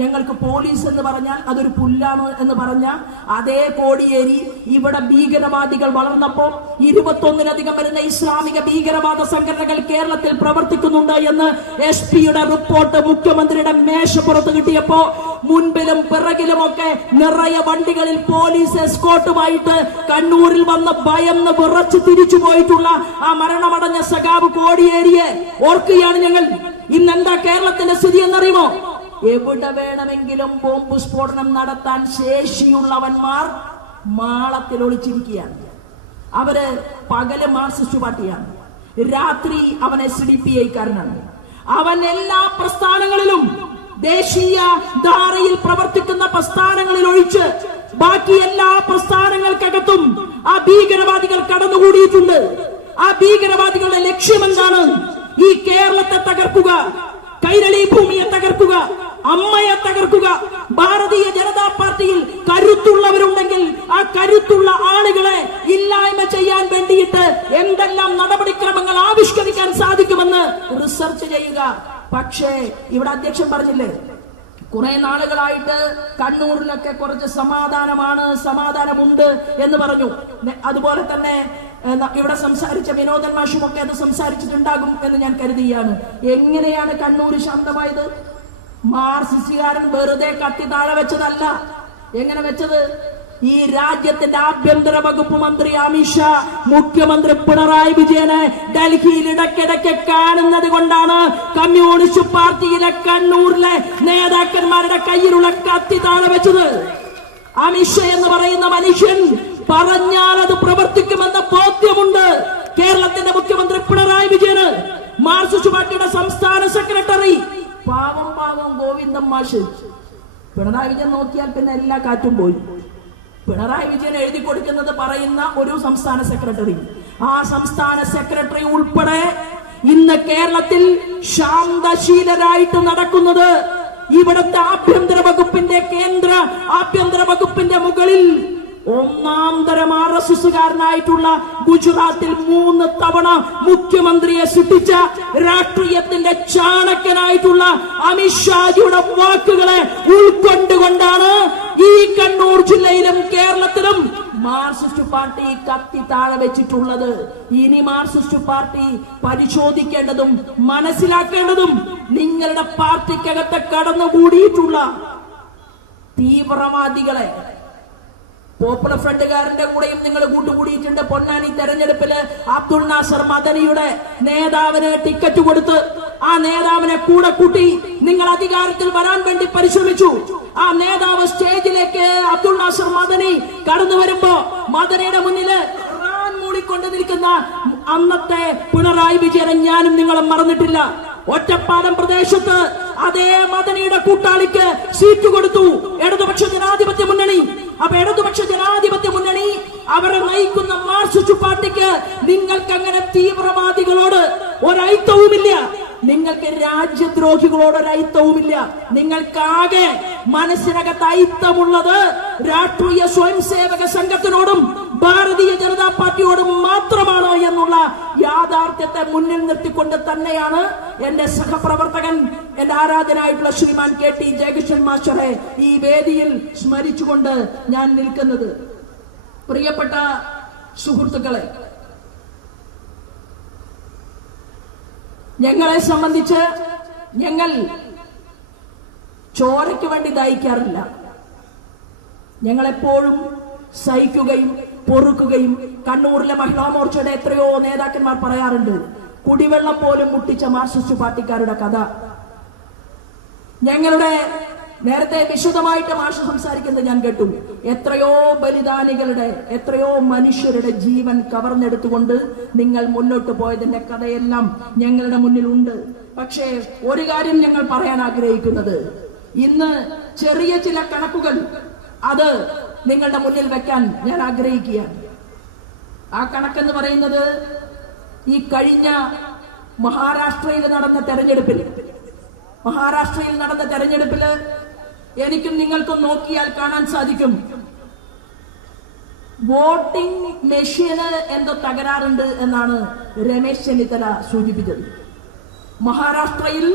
ഞങ്ങൾക്ക് പോലീസ് എന്ന് പറഞ്ഞാൽ അതൊരു പുല്ലാണ് എന്ന് പറഞ്ഞ അതേ കോടിയേരി ഇവിടെ ഭീകരവാദികൾ വളർന്നപ്പോൾ 21-ലധികം വരുന്ന ഇസ്ലാമിക ഭീകരവാദ സംഘടനകൾ കേരളത്തിൽ പ്രവർത്തിക്കുന്നുണ്ട് എന്ന് SP-യുടെ റിപ്പോർട്ട് മുഖ്യമന്ത്രിയുടെ മേശപ്പുറത്ത് കിട്ടിയപ്പോ മുൻപിലും പിറകിലുമൊക്കെ നിറയെ വണ്ടികളിൽ പോലീസ് എസ്കോർട്ടുമായിട്ട് കണ്ണൂരിൽ വന്ന് ഭയന്ന് വിറച്ച് തിരിച്ചു പോയിട്ടുള്ള ആ മരണമടഞ്ഞ സഖാവ് കോടിയേരിയെ ഓർക്കുകയാണ് ഞങ്ങൾ. ഇന്നെന്താ കേരളത്തിന്റെ സ്ഥിതി എന്നറിയുമോ? എവിടെ വേണമെങ്കിലും ബോംബ് സ്ഫോടനം നടത്താൻ ശേഷിയുള്ളവന്മാർ മാളത്തിൽ ഒളിച്ചിരിക്കുകയാണ്. അവര് പകല് മാർക്സിസ്റ്റ് പാർട്ടിയാണ്, രാത്രി അവൻ SDPI കാരനാണ്. അവൻ എല്ലാ പ്രസ്ഥാനങ്ങളിലും ദേശീയ ധാരയിൽ പ്രവർത്തിക്കുന്ന പ്രസ്ഥാനങ്ങളിൽ ഒഴിച്ച് ബാക്കി എല്ലാ പ്രസ്ഥാനങ്ങൾക്കകത്തും ആ ഭീകരവാദികൾ കടന്നുകൂടിയിട്ടുണ്ട്. ആ ഭീകരവാദികളുടെ ലക്ഷ്യം എന്താണ്? ഈ കേരളത്തെ തകർക്കുക, കൈരളി ഭൂമിയെ തകർക്കുക, അമ്മയെ തകർക്കുക. ഭാരതീയ ജനതാ പാർട്ടിയിൽ കരുത്തുള്ളവരുണ്ടെങ്കിൽ ആ കരുത്തുള്ള ആളുകളെ ഇല്ലായ്മ ചെയ്യാൻ വേണ്ടിയിട്ട് എന്തെല്ലാം നടപടിക്രമങ്ങൾ ആവിഷ്കരിക്കാൻ സാധിക്കുമെന്ന് റിസർച്ച് ചെയ്യുക. പക്ഷേ ഇവിടെ അധ്യക്ഷൻ പറഞ്ഞില്ലേ, കുറെ നാളുകളായിട്ട് കണ്ണൂരിലൊക്കെ കുറച്ച് സമാധാനമുണ്ട് എന്ന് പറഞ്ഞു. അതുപോലെ തന്നെ ഇവിടെ സംസാരിച്ച വിനോദൻ മാഷുമൊക്കെ അത് സംസാരിച്ചിട്ടുണ്ടാകും എന്ന് ഞാൻ കരുതിയാണ്. എങ്ങനെയാണ് കണ്ണൂർ ശാന്തമായത്? മാർക്സിസ്റ്റുകാരൻ വെറുതെ കത്തി താഴെ വെച്ചതല്ല. എങ്ങനെ വെച്ചത്? ഈ രാജ്യത്തിന്റെ ആഭ്യന്തര വകുപ്പ് മന്ത്രി അമിത്ഷാ മുഖ്യമന്ത്രി പിണറായി വിജയനെ ഡൽഹിയിൽ ഇടയ്ക്കിടയ്ക്ക് കാണുന്നത് കൊണ്ടാണ് കമ്മ്യൂണിസ്റ്റ് പാർട്ടിയിലെ കണ്ണൂരിലെ നേതാക്കന്മാരുടെ കയ്യിലുള്ള കത്തി താഴെ വെച്ചത്. അമിത്ഷാ എന്ന് പറയുന്ന മനുഷ്യൻ പറഞ്ഞാൽ അത് പ്രവർത്തിക്കുമെന്ന ബോധ്യമുണ്ട് കേരളത്തിന്റെ മുഖ്യമന്ത്രി പിണറായി വിജയന്. മാർക്സിസ്റ്റ് പാർട്ടിയുടെ സംസ്ഥാന സെക്രട്ടറി പാവം ഗോവിന്ദൻ മാഷ്. പിണറായി വിജയൻ നോക്കിയാൽ പിന്നെ എല്ലാ കാറ്റും പോയി. പിണറായി വിജയൻ എഴുതി കൊടുക്കുന്നത് പറയുന്ന ഒരു സംസ്ഥാന സെക്രട്ടറി, ആ സംസ്ഥാന സെക്രട്ടറി ഉൾപ്പെടെ ഇന്ന് കേരളത്തിൽ ശാന്തശീലരായിട്ട് നടക്കുന്നത് ഇവിടുത്തെ ആഭ്യന്തര വകുപ്പിന്റെ കേന്ദ്ര ആഭ്യന്തര വകുപ്പിന്റെ മുകളിൽ ഒന്നാം തരം RSSകാരനായിട്ടുള്ള ഗുജറാത്തിൽ 3 തവണ മുഖ്യമന്ത്രിയെ സൃഷ്ടിച്ച രാഷ്ട്രീയത്തിന്റെ ചാണക്യനായിട്ടുള്ള അമിത്ഷാജിയുടെ വാക്കുകളെ ഉൾക്കൊണ്ടുകൊണ്ടാണ് ഈ കണ്ണൂർ ജില്ലയിലും കേരളത്തിലും മാർക്സിസ്റ്റ് പാർട്ടി കത്തി താഴെ വെച്ചിട്ടുള്ളത്. ഇനി മാർക്സിസ്റ്റ് പാർട്ടി പരിശോധിക്കേണ്ടതും മനസ്സിലാക്കേണ്ടതും നിങ്ങളുടെ പാർട്ടിക്കകത്ത് കടന്നുകൂടിയിട്ടുള്ള തീവ്രവാദികളെ. പോപ്പുലർ ഫ്രണ്ടുകാരന്റെ കൂടെയും നിങ്ങൾ കൂട്ടുകൂടിയിട്ടുണ്ട്. പൊന്നാനി തെരഞ്ഞെടുപ്പില് അബ്ദുൾ നാസർ മദനിയുടെ നേതാവിന് ടിക്കറ്റ് കൊടുത്ത് ആ നേതാവിനെ കൂടെ കൂട്ടി നിങ്ങൾ അധികാരത്തിൽ വരാൻ വേണ്ടി പരിശ്രമിച്ചു. ആ നേതാവ് സ്റ്റേജിലേക്ക് അബ്ദുൾ നാസർ മദനി കടന്നു വരുമ്പോ മദനിയുടെ മുന്നില് മൂടിക്കൊണ്ട് നിൽക്കുന്ന അന്നത്തെ പിണറായി വിജയനെ ഞാനും നിങ്ങളും മറന്നിട്ടില്ല. ഒറ്റപ്പാലം പ്രദേശത്ത് അതേ മദനിയുടെ കൂട്ടാളിക്ക് സീറ്റ് കൊടുത്തു ഇടതുപക്ഷ ജനാധിപത്യ മുന്നണി. അപ്പൊ ഇടതുപക്ഷ ജനാധിപത്യ മുന്നണി അവരെ നയിക്കുന്ന മാർക്സിസ്റ്റ് പാർട്ടിക്ക് നിങ്ങൾക്ക് അങ്ങനെ തീവ്രവാദികളോട് ഒരൈത്തവുമില്ല. നിങ്ങൾക്ക് രാജ്യദ്രോഹികളോട് ഒരൈത്തവുമില്ല. നിങ്ങൾക്കാകെ മനസ്സിനകത്ത് ഐത്തമുള്ളത് രാഷ്ട്രീയ സ്വയം സേവക സംഘത്തിനോടും ഭാരതീയ ജനതാ പാർട്ടിയോടും മാത്രമാണ് എന്നുള്ള യാഥാർത്ഥ്യത്തെ മുന്നിൽ നിർത്തിക്കൊണ്ട് തന്നെയാണ് എന്റെ സഹപ്രവർത്തകൻ, എന്റെ ആരാധനായിട്ടുള്ള ശ്രീമാൻ KT ജയകൃഷ്ണൻ മാസ്റ്ററെ ഈ വേദിയിൽ സ്മരിച്ചുകൊണ്ട് ഞാൻ നിൽക്കുന്നത്. പ്രിയപ്പെട്ട സുഹൃത്തുക്കളെ, ഞങ്ങളെ സംബന്ധിച്ച് ഞങ്ങൾ ചോരയ്ക്ക് വേണ്ടി ദാഹിക്കാറില്ല. ഞങ്ങളെപ്പോഴും സഹിക്കുകയും പൊറുക്കുകയും കണ്ണൂരിലെ മഹിളാ മോർച്ചയുടെ എത്രയോ നേതാക്കന്മാർ പറയാറുണ്ട്, കുടിവെള്ളം പോലും മുട്ടിച്ച മാർക്സിസ്റ്റ് പാർട്ടിക്കാരുടെ കഥ. ഞങ്ങളുടെ നേരത്തെ വിശദമായിട്ട് മാഷ് സംസാരിക്കുന്നത് ഞാൻ കേട്ടു. എത്രയോ ബലിദാനികളുടെ, എത്രയോ മനുഷ്യരുടെ ജീവൻ കവർന്നെടുത്തുകൊണ്ട് നിങ്ങൾ മുന്നോട്ട് പോയതിന്റെ കഥയെല്ലാം ഞങ്ങളുടെ മുന്നിലുണ്ട്. പക്ഷേ ഒരു കാര്യം ഞങ്ങൾ പറയാൻ ആഗ്രഹിക്കുന്നത്, ഇന്ന് ചെറിയ ചില കണക്കുകൾ അത് നിങ്ങളുടെ മുന്നിൽ വെക്കാൻ ഞാൻ ആഗ്രഹിക്കുകയാണ്. ആ കണക്കെന്ന് പറയുന്നത് ഈ കഴിഞ്ഞ മഹാരാഷ്ട്രയിൽ നടന്ന തെരഞ്ഞെടുപ്പില് എനിക്കും നിങ്ങൾക്കും നോക്കിയാൽ കാണാൻ സാധിക്കും, വോട്ടിംഗ് മെഷീന് എന്തോ തകരാറുണ്ട് എന്നാണ് രമേശ് ചെന്നിത്തല സൂചിപ്പിച്ചത്. മഹാരാഷ്ട്രയിൽ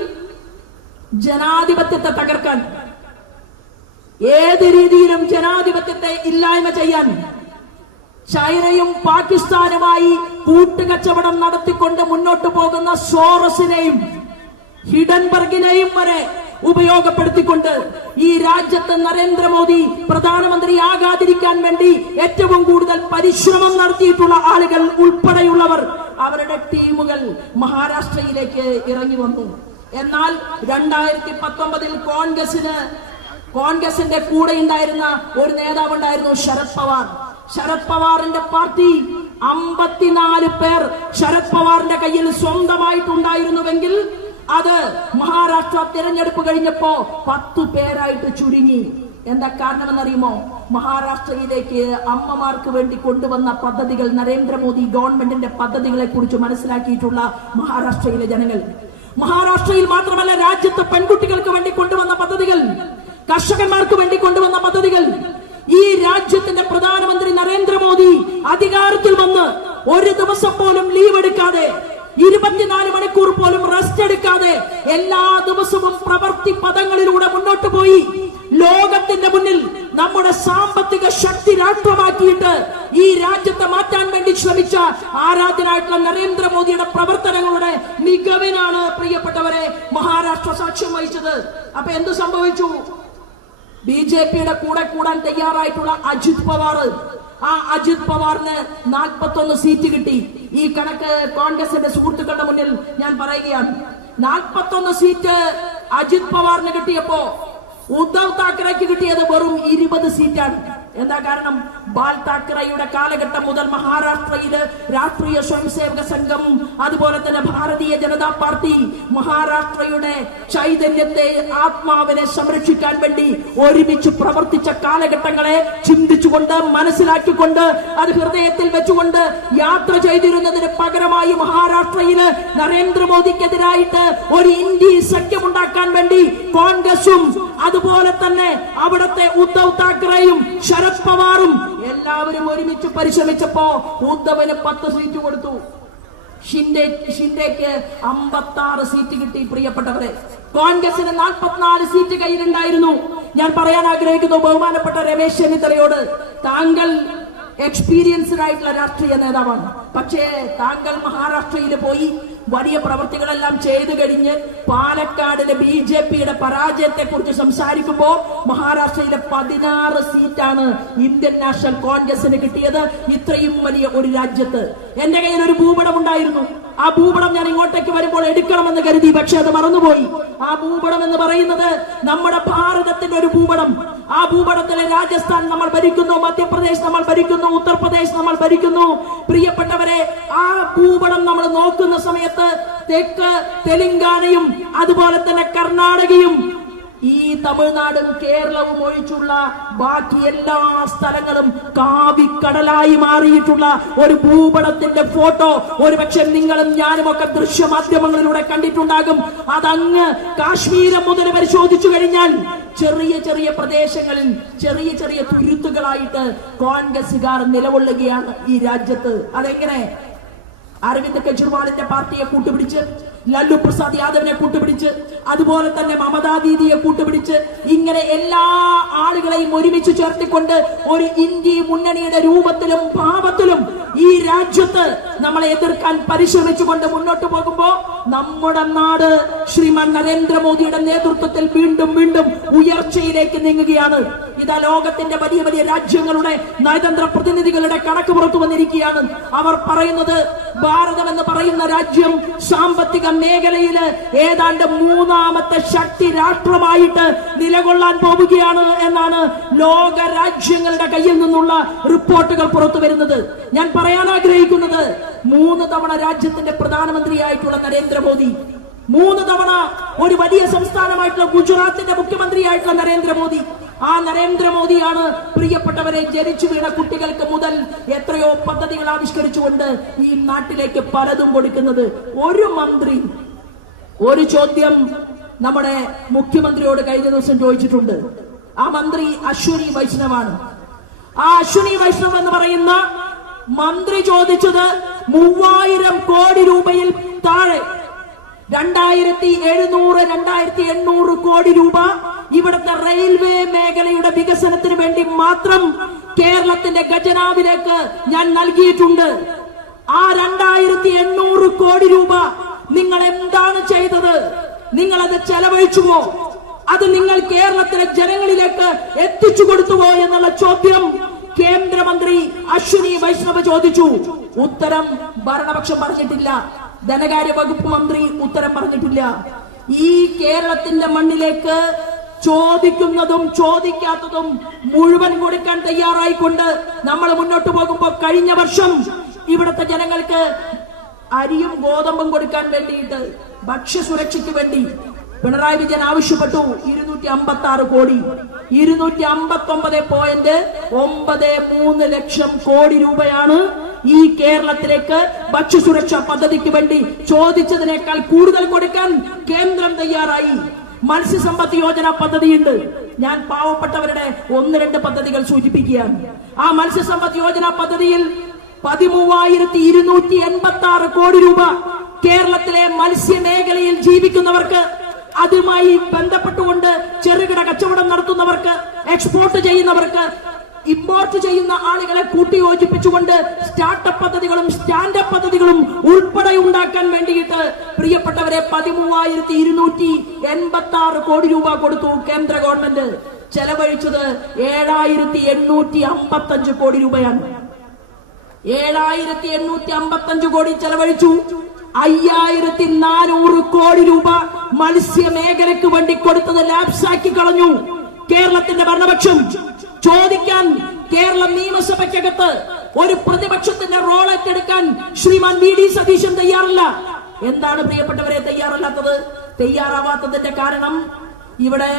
ജനാധിപത്യത്തെ തകർക്കാൻ, ഏത് രീതിയിലും ജനാധിപത്യത്തെ ഇല്ലായ്മ ചെയ്യാൻ ചൈനയും പാകിസ്ഥാനുമായി കൂട്ടുകച്ചവടം നടത്തിക്കൊണ്ട് മുന്നോട്ട് പോകുന്ന സോറസിനെയും ഹിഡൻബർഗിനെയും വരെ ഉപയോഗപ്പെടുത്തിക്കൊണ്ട് ഈ രാജ്യത്ത് നരേന്ദ്രമോദി പ്രധാനമന്ത്രിയാകാതിരിക്കാൻ വേണ്ടി ഏറ്റവും കൂടുതൽ പരിശ്രമം നടത്തിയിട്ടുള്ള ആളുകൾ ഉൾപ്പെടെയുള്ളവർ, അവരുടെ ടീമുകൾ മഹാരാഷ്ട്രയിലേക്ക് ഇറങ്ങി വന്നു. എന്നാൽ 2019 കോൺഗ്രസിന് കോൺഗ്രസിന്റെ കൂടെ ഉണ്ടായിരുന്ന ഒരു നേതാവ് ഉണ്ടായിരുന്നു, ശരത് പവാർ. ശരത് പവാറിന്റെ പാർട്ടി 54 പേർ ശരത് പവാറിന്റെ കയ്യിൽ സ്വന്തമായിട്ടുണ്ടായിരുന്നുവെങ്കിൽ അത് മഹാരാഷ്ട്ര തിരഞ്ഞെടുപ്പ് കഴിഞ്ഞപ്പോ 10 പേരായിട്ട് ചുരുങ്ങി. എന്താ കാരണമെന്നറിയുമോ? മഹാരാഷ്ട്രയിലേക്ക് അമ്മമാർക്ക് വേണ്ടി കൊണ്ടുവന്ന പദ്ധതികൾ, നരേന്ദ്രമോദി ഗവൺമെന്റിന്റെ പദ്ധതികളെ കുറിച്ച് മനസ്സിലാക്കിയിട്ടുള്ള മഹാരാഷ്ട്രയിലെ ജനങ്ങൾ, മഹാരാഷ്ട്രയിൽ മാത്രമല്ല രാജ്യത്ത് പെൺകുട്ടികൾക്ക് വേണ്ടി കൊണ്ടുവന്ന പദ്ധതികൾ, കർഷകന്മാർക്ക് വേണ്ടി കൊണ്ടുവന്ന പദ്ധതികൾ, ഈ രാജ്യത്തിന്റെ പ്രധാനമന്ത്രി നരേന്ദ്രമോദി അധികാരത്തിൽ വന്ന് ഒരു ദിവസം പോലും ലീവ് എടുക്കാതെ, 24 മണിക്കൂർ പോലും റെസ്റ്റ് എടുക്കാതെ എല്ലാ ദിവസവും പ്രവൃത്തി പദങ്ങളിലൂടെ മുന്നോട്ട് പോയി ലോകത്തിന്റെ മുന്നിൽ നമ്മുടെ സാമ്പത്തിക ശക്തി രാഷ്ട്രമാക്കിയിട്ട് ഈ രാജ്യത്തെ മാറ്റാൻ വേണ്ടി ശ്രമിച്ച ആരാധനായിട്ടുള്ള നരേന്ദ്രമോദിയുടെ പ്രവർത്തനങ്ങളുടെ മികവിനാണ് പ്രിയപ്പെട്ടവരെ മഹാരാഷ്ട്ര സാക്ഷ്യം വഹിച്ചത്. അപ്പൊ എന്തു സംഭവിച്ചു? ബിജെപിയുടെ കൂടെ കൂടാൻ തയ്യാറായിട്ടുള്ള അജിത് പവാർ, ആ അജിത് പവാറിന് 41 സീറ്റ് കിട്ടി. ഈ കണക്ക് കോൺഗ്രസിന്റെ സുഹൃത്തുക്കളുടെ മുന്നിൽ ഞാൻ പറയുകയാണ്. 41 സീറ്റ് അജിത് പവാറിന് കിട്ടിയപ്പോ ഉദ്ധവ് താക്കറെക്ക് കിട്ടിയത് വെറും 20 സീറ്റാണ്. എന്താ കാരണം? ബാൽ താക്കറെയുടെ കാലഘട്ടം മുതൽ മഹാരാഷ്ട്രയില് രാഷ്ട്രീയ സ്വയംസേവക സംഘം, അതുപോലെ തന്നെ ഭാരതീയ ജനതാ പാർട്ടി മഹാരാഷ്ട്രയുടെ ചൈതന്യത്തെ, ആത്മാവിനെ സംരക്ഷിക്കാൻ വേണ്ടി ഒരുമിച്ച് പ്രവർത്തിച്ച കാലഘട്ടങ്ങളെ ചിന്തിച്ചുകൊണ്ട്, മനസ്സിലാക്കിക്കൊണ്ട്, അത് ഹൃദയത്തിൽ വെച്ചുകൊണ്ട് യാത്ര ചെയ്തിരുന്നതിന് പകരമായി മഹാരാഷ്ട്രയില് നരേന്ദ്രമോദിക്കെതിരായിട്ട് ഒരു ഇന്ത്യ സഖ്യമുണ്ടാക്കാൻ വേണ്ടി കോൺഗ്രസും അതുപോലെ തന്നെ അവിടുത്തെ ഉദ്ധവ് താക്കറെയും ശരത് പവാറും എല്ലാവരും ഒരുമിച്ച് പരിശ്രമിച്ചപ്പോ ഉദ്ധവിന് 10 സീറ്റ് കൊടുത്തു, ഷിൻഡേക്ക് 56 സീറ്റ് കിട്ടി. പ്രിയപ്പെട്ടവരെ, കോൺഗ്രസിന് 44 സീറ്റ് കയ്യിലുണ്ടായിരുന്നു. ഞാൻ പറയാൻ ആഗ്രഹിക്കുന്നു ബഹുമാനപ്പെട്ട രമേശ് ചെന്നിത്തലയോട്, താങ്കൾ എക്സ്പീരിയൻസ്ഡ് ആയിട്ടുള്ള രാഷ്ട്രീയ നേതാവാണ്. പക്ഷേ താങ്കൾ മഹാരാഷ്ട്രയിൽ പോയി വലിയ പ്രവർത്തികളെല്ലാം ചെയ്തു കഴിഞ്ഞ് പാലക്കാടിലെ BJPയുടെ പരാജയത്തെ കുറിച്ച് സംസാരിക്കുമ്പോൾ മഹാരാഷ്ട്രയിലെ 16 സീറ്റാണ് ഇന്ത്യൻ നാഷണൽ കോൺഗ്രസിന് കിട്ടിയത്. ഇത്രയും വലിയ ഒരു രാജ്യത്ത് എന്റെ കയ്യിൽ ഒരു ഭൂപടം ഉണ്ടായിരുന്നു. ആ ഭൂപടം ഞാൻ ഇങ്ങോട്ടേക്ക് വരുമ്പോൾ എടുക്കണമെന്ന് കരുതി, പക്ഷെ അത് മറന്നുപോയി. ആ ഭൂപടം എന്ന് പറയുന്നത് നമ്മുടെ ഭാരതത്തിന്റെ ഒരു ഭൂപടം. ആ ഭൂപടത്തിലെ രാജസ്ഥാൻ നമ്മൾ ഭരിക്കുന്നു, മധ്യപ്രദേശ് നമ്മൾ ഭരിക്കുന്നു, ഉത്തർപ്രദേശ് നമ്മൾ ഭരിക്കുന്നു. പ്രിയപ്പെട്ടവരെ, ആ ഭൂപടം നമ്മൾ നോക്കുന്ന സമയത്ത് തെക്ക് തെലങ്കാനയും അതുപോലെ തന്നെ കർണാടകയും ഈ തമിഴ്നാടും കേരളവും ഒഴിച്ചുള്ള ബാക്കി എല്ലാ സ്ഥലങ്ങളും കാവിക്കടലായി മാറിയിട്ടുള്ള ഒരു ഭൂപടത്തിന്റെ ഫോട്ടോ ഒരുപക്ഷെ നിങ്ങളും ഞാനും ഒക്കെ ദൃശ്യമാധ്യമങ്ങളിലൂടെ കണ്ടിട്ടുണ്ടാകും. അതങ്ങ് കാശ്മീരം മുതൽ പരിശോധിച്ചു കഴിഞ്ഞാൽ ചെറിയ ചെറിയ പ്രദേശങ്ങളിൽ ചെറിയ ചെറിയ തുരുത്തുകളായിട്ട് കോൺഗ്രസുകാർ നിലകൊള്ളുകയാണ് ഈ രാജ്യത്ത്. അതെങ്ങനെ? അരവിന്ദ് കെജ്രിവാളിന്റെ പാർട്ടിയെ കൂട്ടുപിടിച്ച്, ലല്ലു പ്രസാദ് യാദവിനെ കൂട്ടുപിടിച്ച്, അതുപോലെ തന്നെ മമതാ ദീദിയെ കൂട്ടുപിടിച്ച്, ഇങ്ങനെ എല്ലാ ആളുകളെയും ഒരുമിച്ച് ചേർത്തിക്കൊണ്ട് ഒരു ഇന്ത്യ മുന്നണിയുടെ രൂപത്തിലും ഭാവത്തിലും ഈ രാജ്യത്ത് നമ്മളെ എതിർക്കാൻ പരിശ്രമിച്ചുകൊണ്ട് മുന്നോട്ട് പോകുമ്പോ നമ്മുടെ നാട് ശ്രീമാൻ നരേന്ദ്രമോദിയുടെ നേതൃത്വത്തിൽ വീണ്ടും വീണ്ടും ഉയർച്ചയിലേക്ക് നീങ്ങുകയാണ്. ഇതാ ലോകത്തിന്റെ വലിയ വലിയ രാജ്യങ്ങളുടെ നയതന്ത്ര പ്രതിനിധികളുടെ കണക്ക് പുറത്തു വന്നിരിക്കുകയാണ്. അവർ പറയുന്നത് ഭാരതം എന്ന് പറയുന്ന രാജ്യം സാമ്പത്തിക മേഖലയില് ഏതാണ്ട് 3ാമത്തെ ശക്തി രാഷ്ട്രമായിട്ട് നിലകൊള്ളാൻ പോവുകയാണ് എന്നാണ് ലോക രാജ്യങ്ങളുടെ കയ്യിൽ നിന്നുള്ള റിപ്പോർട്ടുകൾ പുറത്തു വരുന്നത്. ഞാൻ പറയാൻ ആഗ്രഹിക്കുന്നത്, 3 തവണ രാജ്യത്തിന്റെ പ്രധാനമന്ത്രിയായിട്ടുള്ള നരേന്ദ്രമോദി, 3 തവണ ഒരു വലിയ സംസ്ഥാനമായിട്ടുള്ള ഗുജറാത്തിന്റെ മുഖ്യമന്ത്രിയായിട്ടുള്ള നരേന്ദ്രമോദി, ആ നരേന്ദ്രമോദിയാണ് പ്രിയപ്പെട്ടവരെ ജനിച്ചു വീണ കുട്ടികൾക്ക് മുതൽ എത്രയോ പദ്ധതികൾ ആവിഷ്കരിച്ചുകൊണ്ട് ഈ നാട്ടിലേക്ക് പലതും കൊടുക്കുന്നത്. ഒരു മന്ത്രി ഒരു ചോദ്യം നമ്മുടെ മുഖ്യമന്ത്രിയോട് കഴിഞ്ഞ ദിവസം ചോദിച്ചിട്ടുണ്ട്. ആ മന്ത്രി അശ്വിനി വൈഷ്ണവാണ്. ആ അശ്വിനി വൈഷ്ണവ് എന്ന് പറയുന്ന മന്ത്രി ചോദിച്ചത് 3000 കോടി രൂപയിൽ താഴെ, 2700 2800 കോടി രൂപ ഇവിടുത്തെ റെയിൽവേ മേഖലയുടെ വികസനത്തിന് വേണ്ടി മാത്രം കേരളത്തിന്റെ ഖജനാവിലേക്ക് ഞാൻ നൽകിയിട്ടുണ്ട്. ആ 2800 കോടി രൂപ നിങ്ങൾ എന്താണ് ചെയ്തത്? നിങ്ങൾ അത് ചെലവഴിച്ചുവോ? അത് നിങ്ങൾ കേരളത്തിലെ ജനങ്ങളിലേക്ക് എത്തിച്ചു കൊടുത്തുവോ എന്നുള്ള ചോദ്യം കേന്ദ്രമന്ത്രി അശ്വിനി വൈഷ്ണവ് ചോദിച്ചു. ഉത്തരം ഭരണപക്ഷം പറഞ്ഞിട്ടില്ല. ധനകാര്യ വകുപ്പ് മന്ത്രി ഉത്തരം പറഞ്ഞിട്ടില്ല. ഈ കേരളത്തിന്റെ മണ്ണിലേക്ക് ചോദിക്കുന്നതും ചോദിക്കാത്തതും മുഴുവൻ കൊടുക്കാൻ തയ്യാറായിക്കൊണ്ട് നമ്മൾ മുന്നോട്ട് പോകുമ്പോൾ കഴിഞ്ഞ വർഷം ഇവിടുത്തെ ജനങ്ങൾക്ക് അരിയും ഗോതമ്പും കൊടുക്കാൻ വേണ്ടിയിട്ട് ഭക്ഷ്യസുരക്ഷയ്ക്ക് വേണ്ടി പിണറായി വിജയൻ ആവശ്യപ്പെട്ടു 256 കോടി 259.93 ലക്ഷം കോടി രൂപയാണ് ഈ കേരളത്തിലേക്ക് ഭക്ഷ്യസുരക്ഷാ പദ്ധതിക്ക് വേണ്ടി ചോദിച്ചതിനേക്കാൾ കൂടുതൽ കൊടുക്കാൻ കേന്ദ്രം തയ്യാറായി. മത്സ്യസമ്പത്ത് യോജന പദ്ധതിയുണ്ട്. ഞാൻ പാവപ്പെട്ടവരുടെ 1-2 പദ്ധതികൾ സൂചിപ്പിക്കുകയാണ്. ആ മത്സ്യസമ്പത്ത് യോജന പദ്ധതിയിൽ 13,286 കോടി രൂപ കേരളത്തിലെ മത്സ്യമേഖലയിൽ ജീവിക്കുന്നവർക്ക്, അതുമായി ബന്ധപ്പെട്ടുകൊണ്ട് ചെറുകിട കച്ചവടം നടത്തുന്നവർക്ക്, എക്സ്പോർട്ട് ചെയ്യുന്നവർക്ക്, ഇമ്പോർട്ട് ചെയ്യുന്ന ആളുകളെ കൂട്ടിയോജിപ്പിച്ചുകൊണ്ട് സ്റ്റാർട്ടപ്പ് പദ്ധതികളും സ്റ്റാൻഡപ്പ് പദ്ധതികളും ഉൾപ്പെടെ ഉണ്ടാക്കാൻ വേണ്ടിയിട്ട് പ്രിയപ്പെട്ടവരെ 13,286 കോടി രൂപ കൊടുത്തു കേന്ദ്ര ഗവൺമെന്റ്. ചെലവഴിച്ചത് 7,855 കോടി രൂപയാണ്. 7,855 കോടി ചെലവഴിച്ചു. 5,400 കോടി രൂപ മത്സ്യമേഖലയ്ക്ക് വേണ്ടി കൊടുത്തത് ലാപ്സാക്കി കളഞ്ഞു കേരളത്തിന്റെ ഭരണപക്ഷം. ചോദിക്കാൻ കേരളം നിയമസഭയ്ക്കകത്ത് ഒരു പ്രതിപക്ഷത്തിന്റെ റോൾ ഏറ്റെടുക്കാൻ ശ്രീമാൻ വി.ഡി. സതീശൻ തയ്യാറല്ല. എന്താണ് പ്രിയപ്പെട്ടവരെ തയ്യാറല്ലാത്തത്? തയ്യാറാവാത്തതിന്റെ കാരണം ഇവിടെ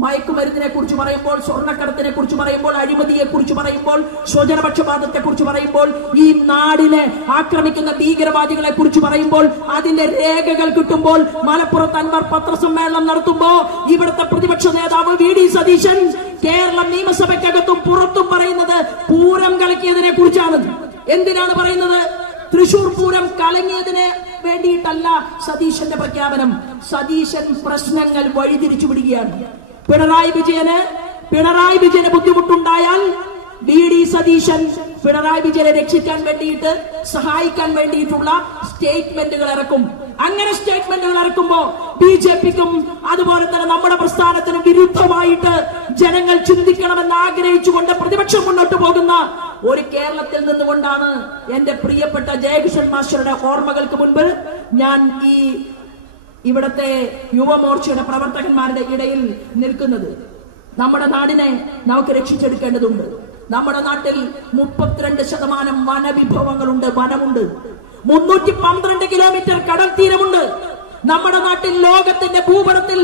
മയക്കുമരുന്നിനെ കുറിച്ച് പറയുമ്പോൾ, സ്വർണ്ണക്കടത്തിനെ കുറിച്ച് പറയുമ്പോൾ, അഴിമതിയെ കുറിച്ച് പറയുമ്പോൾ, സ്വജനപക്ഷപാതത്തെ കുറിച്ച് പറയുമ്പോൾ, ഈ നാടിനെ ആക്രമിക്കുന്ന ഭീകരവാദികളെ കുറിച്ച് പറയുമ്പോൾ, അതിന്റെ രേഖകൾ കിട്ടുമ്പോൾ, മലപ്പുറത്ത് അൻവർ പത്രസമ്മേളനം നടത്തുമ്പോ ഇവിടുത്തെ പ്രതിപക്ഷ നേതാവ് വി.ഡി. സതീശൻ കേരള നിയമസഭയ്ക്കകത്തും പുറത്തും പറയുന്നത് പൂരം കലക്കിയതിനെ കുറിച്ചാണ്. എന്തിനാണ് പറയുന്നത്? തൃശൂർ പൂരം കലങ്ങിയതിനെ വേണ്ടിയിട്ടല്ല സതീശന്റെ പ്രഖ്യാപനം. സതീശൻ പ്രശ്നങ്ങൾ വഴിതിരിച്ചു വിടുകയാണ്. പിണറായി വിജയന് ബുദ്ധിമുട്ടുണ്ടായാൽ വി.ഡി. സതീശൻ പിണറായി വിജയനെ രക്ഷിക്കാൻ വേണ്ടിയിട്ട്, സഹായിക്കാൻ വേണ്ടിയിട്ടുള്ള സ്റ്റേറ്റ്മെന്റുകൾ ഇറക്കും. അങ്ങനെ സ്റ്റേറ്റ്മെന്റുകൾ ഇറക്കുമ്പോ ബി.ജെ.പിക്കും അതുപോലെ തന്നെ നമ്മുടെ പ്രസ്ഥാനത്തിനും വിരുദ്ധമായിട്ട് ജനങ്ങൾ ചിന്തിക്കണമെന്ന് ആഗ്രഹിച്ചുകൊണ്ട് പ്രതിപക്ഷം മുന്നോട്ട് പോകുന്ന ഒരു കേരളത്തിൽ നിന്നുകൊണ്ടാണ് എന്റെ പ്രിയപ്പെട്ട ജയകിഷൻ മാസ്റ്ററുടെ ഓർമ്മകൾക്ക് മുൻപ് ഞാൻ ഇവിടത്തെ യുവമോർച്ചയുടെ പ്രവർത്തകന്മാരുടെ ഇടയിൽ നിൽക്കുന്നത്. നമ്മുടെ നാടിനെ നമുക്ക് രക്ഷിച്ചെടുക്കേണ്ടതുണ്ട്. നമ്മുടെ നാട്ടിൽ 32% വനവിഭവങ്ങളുണ്ട്, വനമുണ്ട്. 312 കിലോമീറ്റർ കടൽ തീരമുണ്ട്. നമ്മുടെ നാട്ടിൽ ലോകത്തിന്റെ ഭൂപടത്തിൽ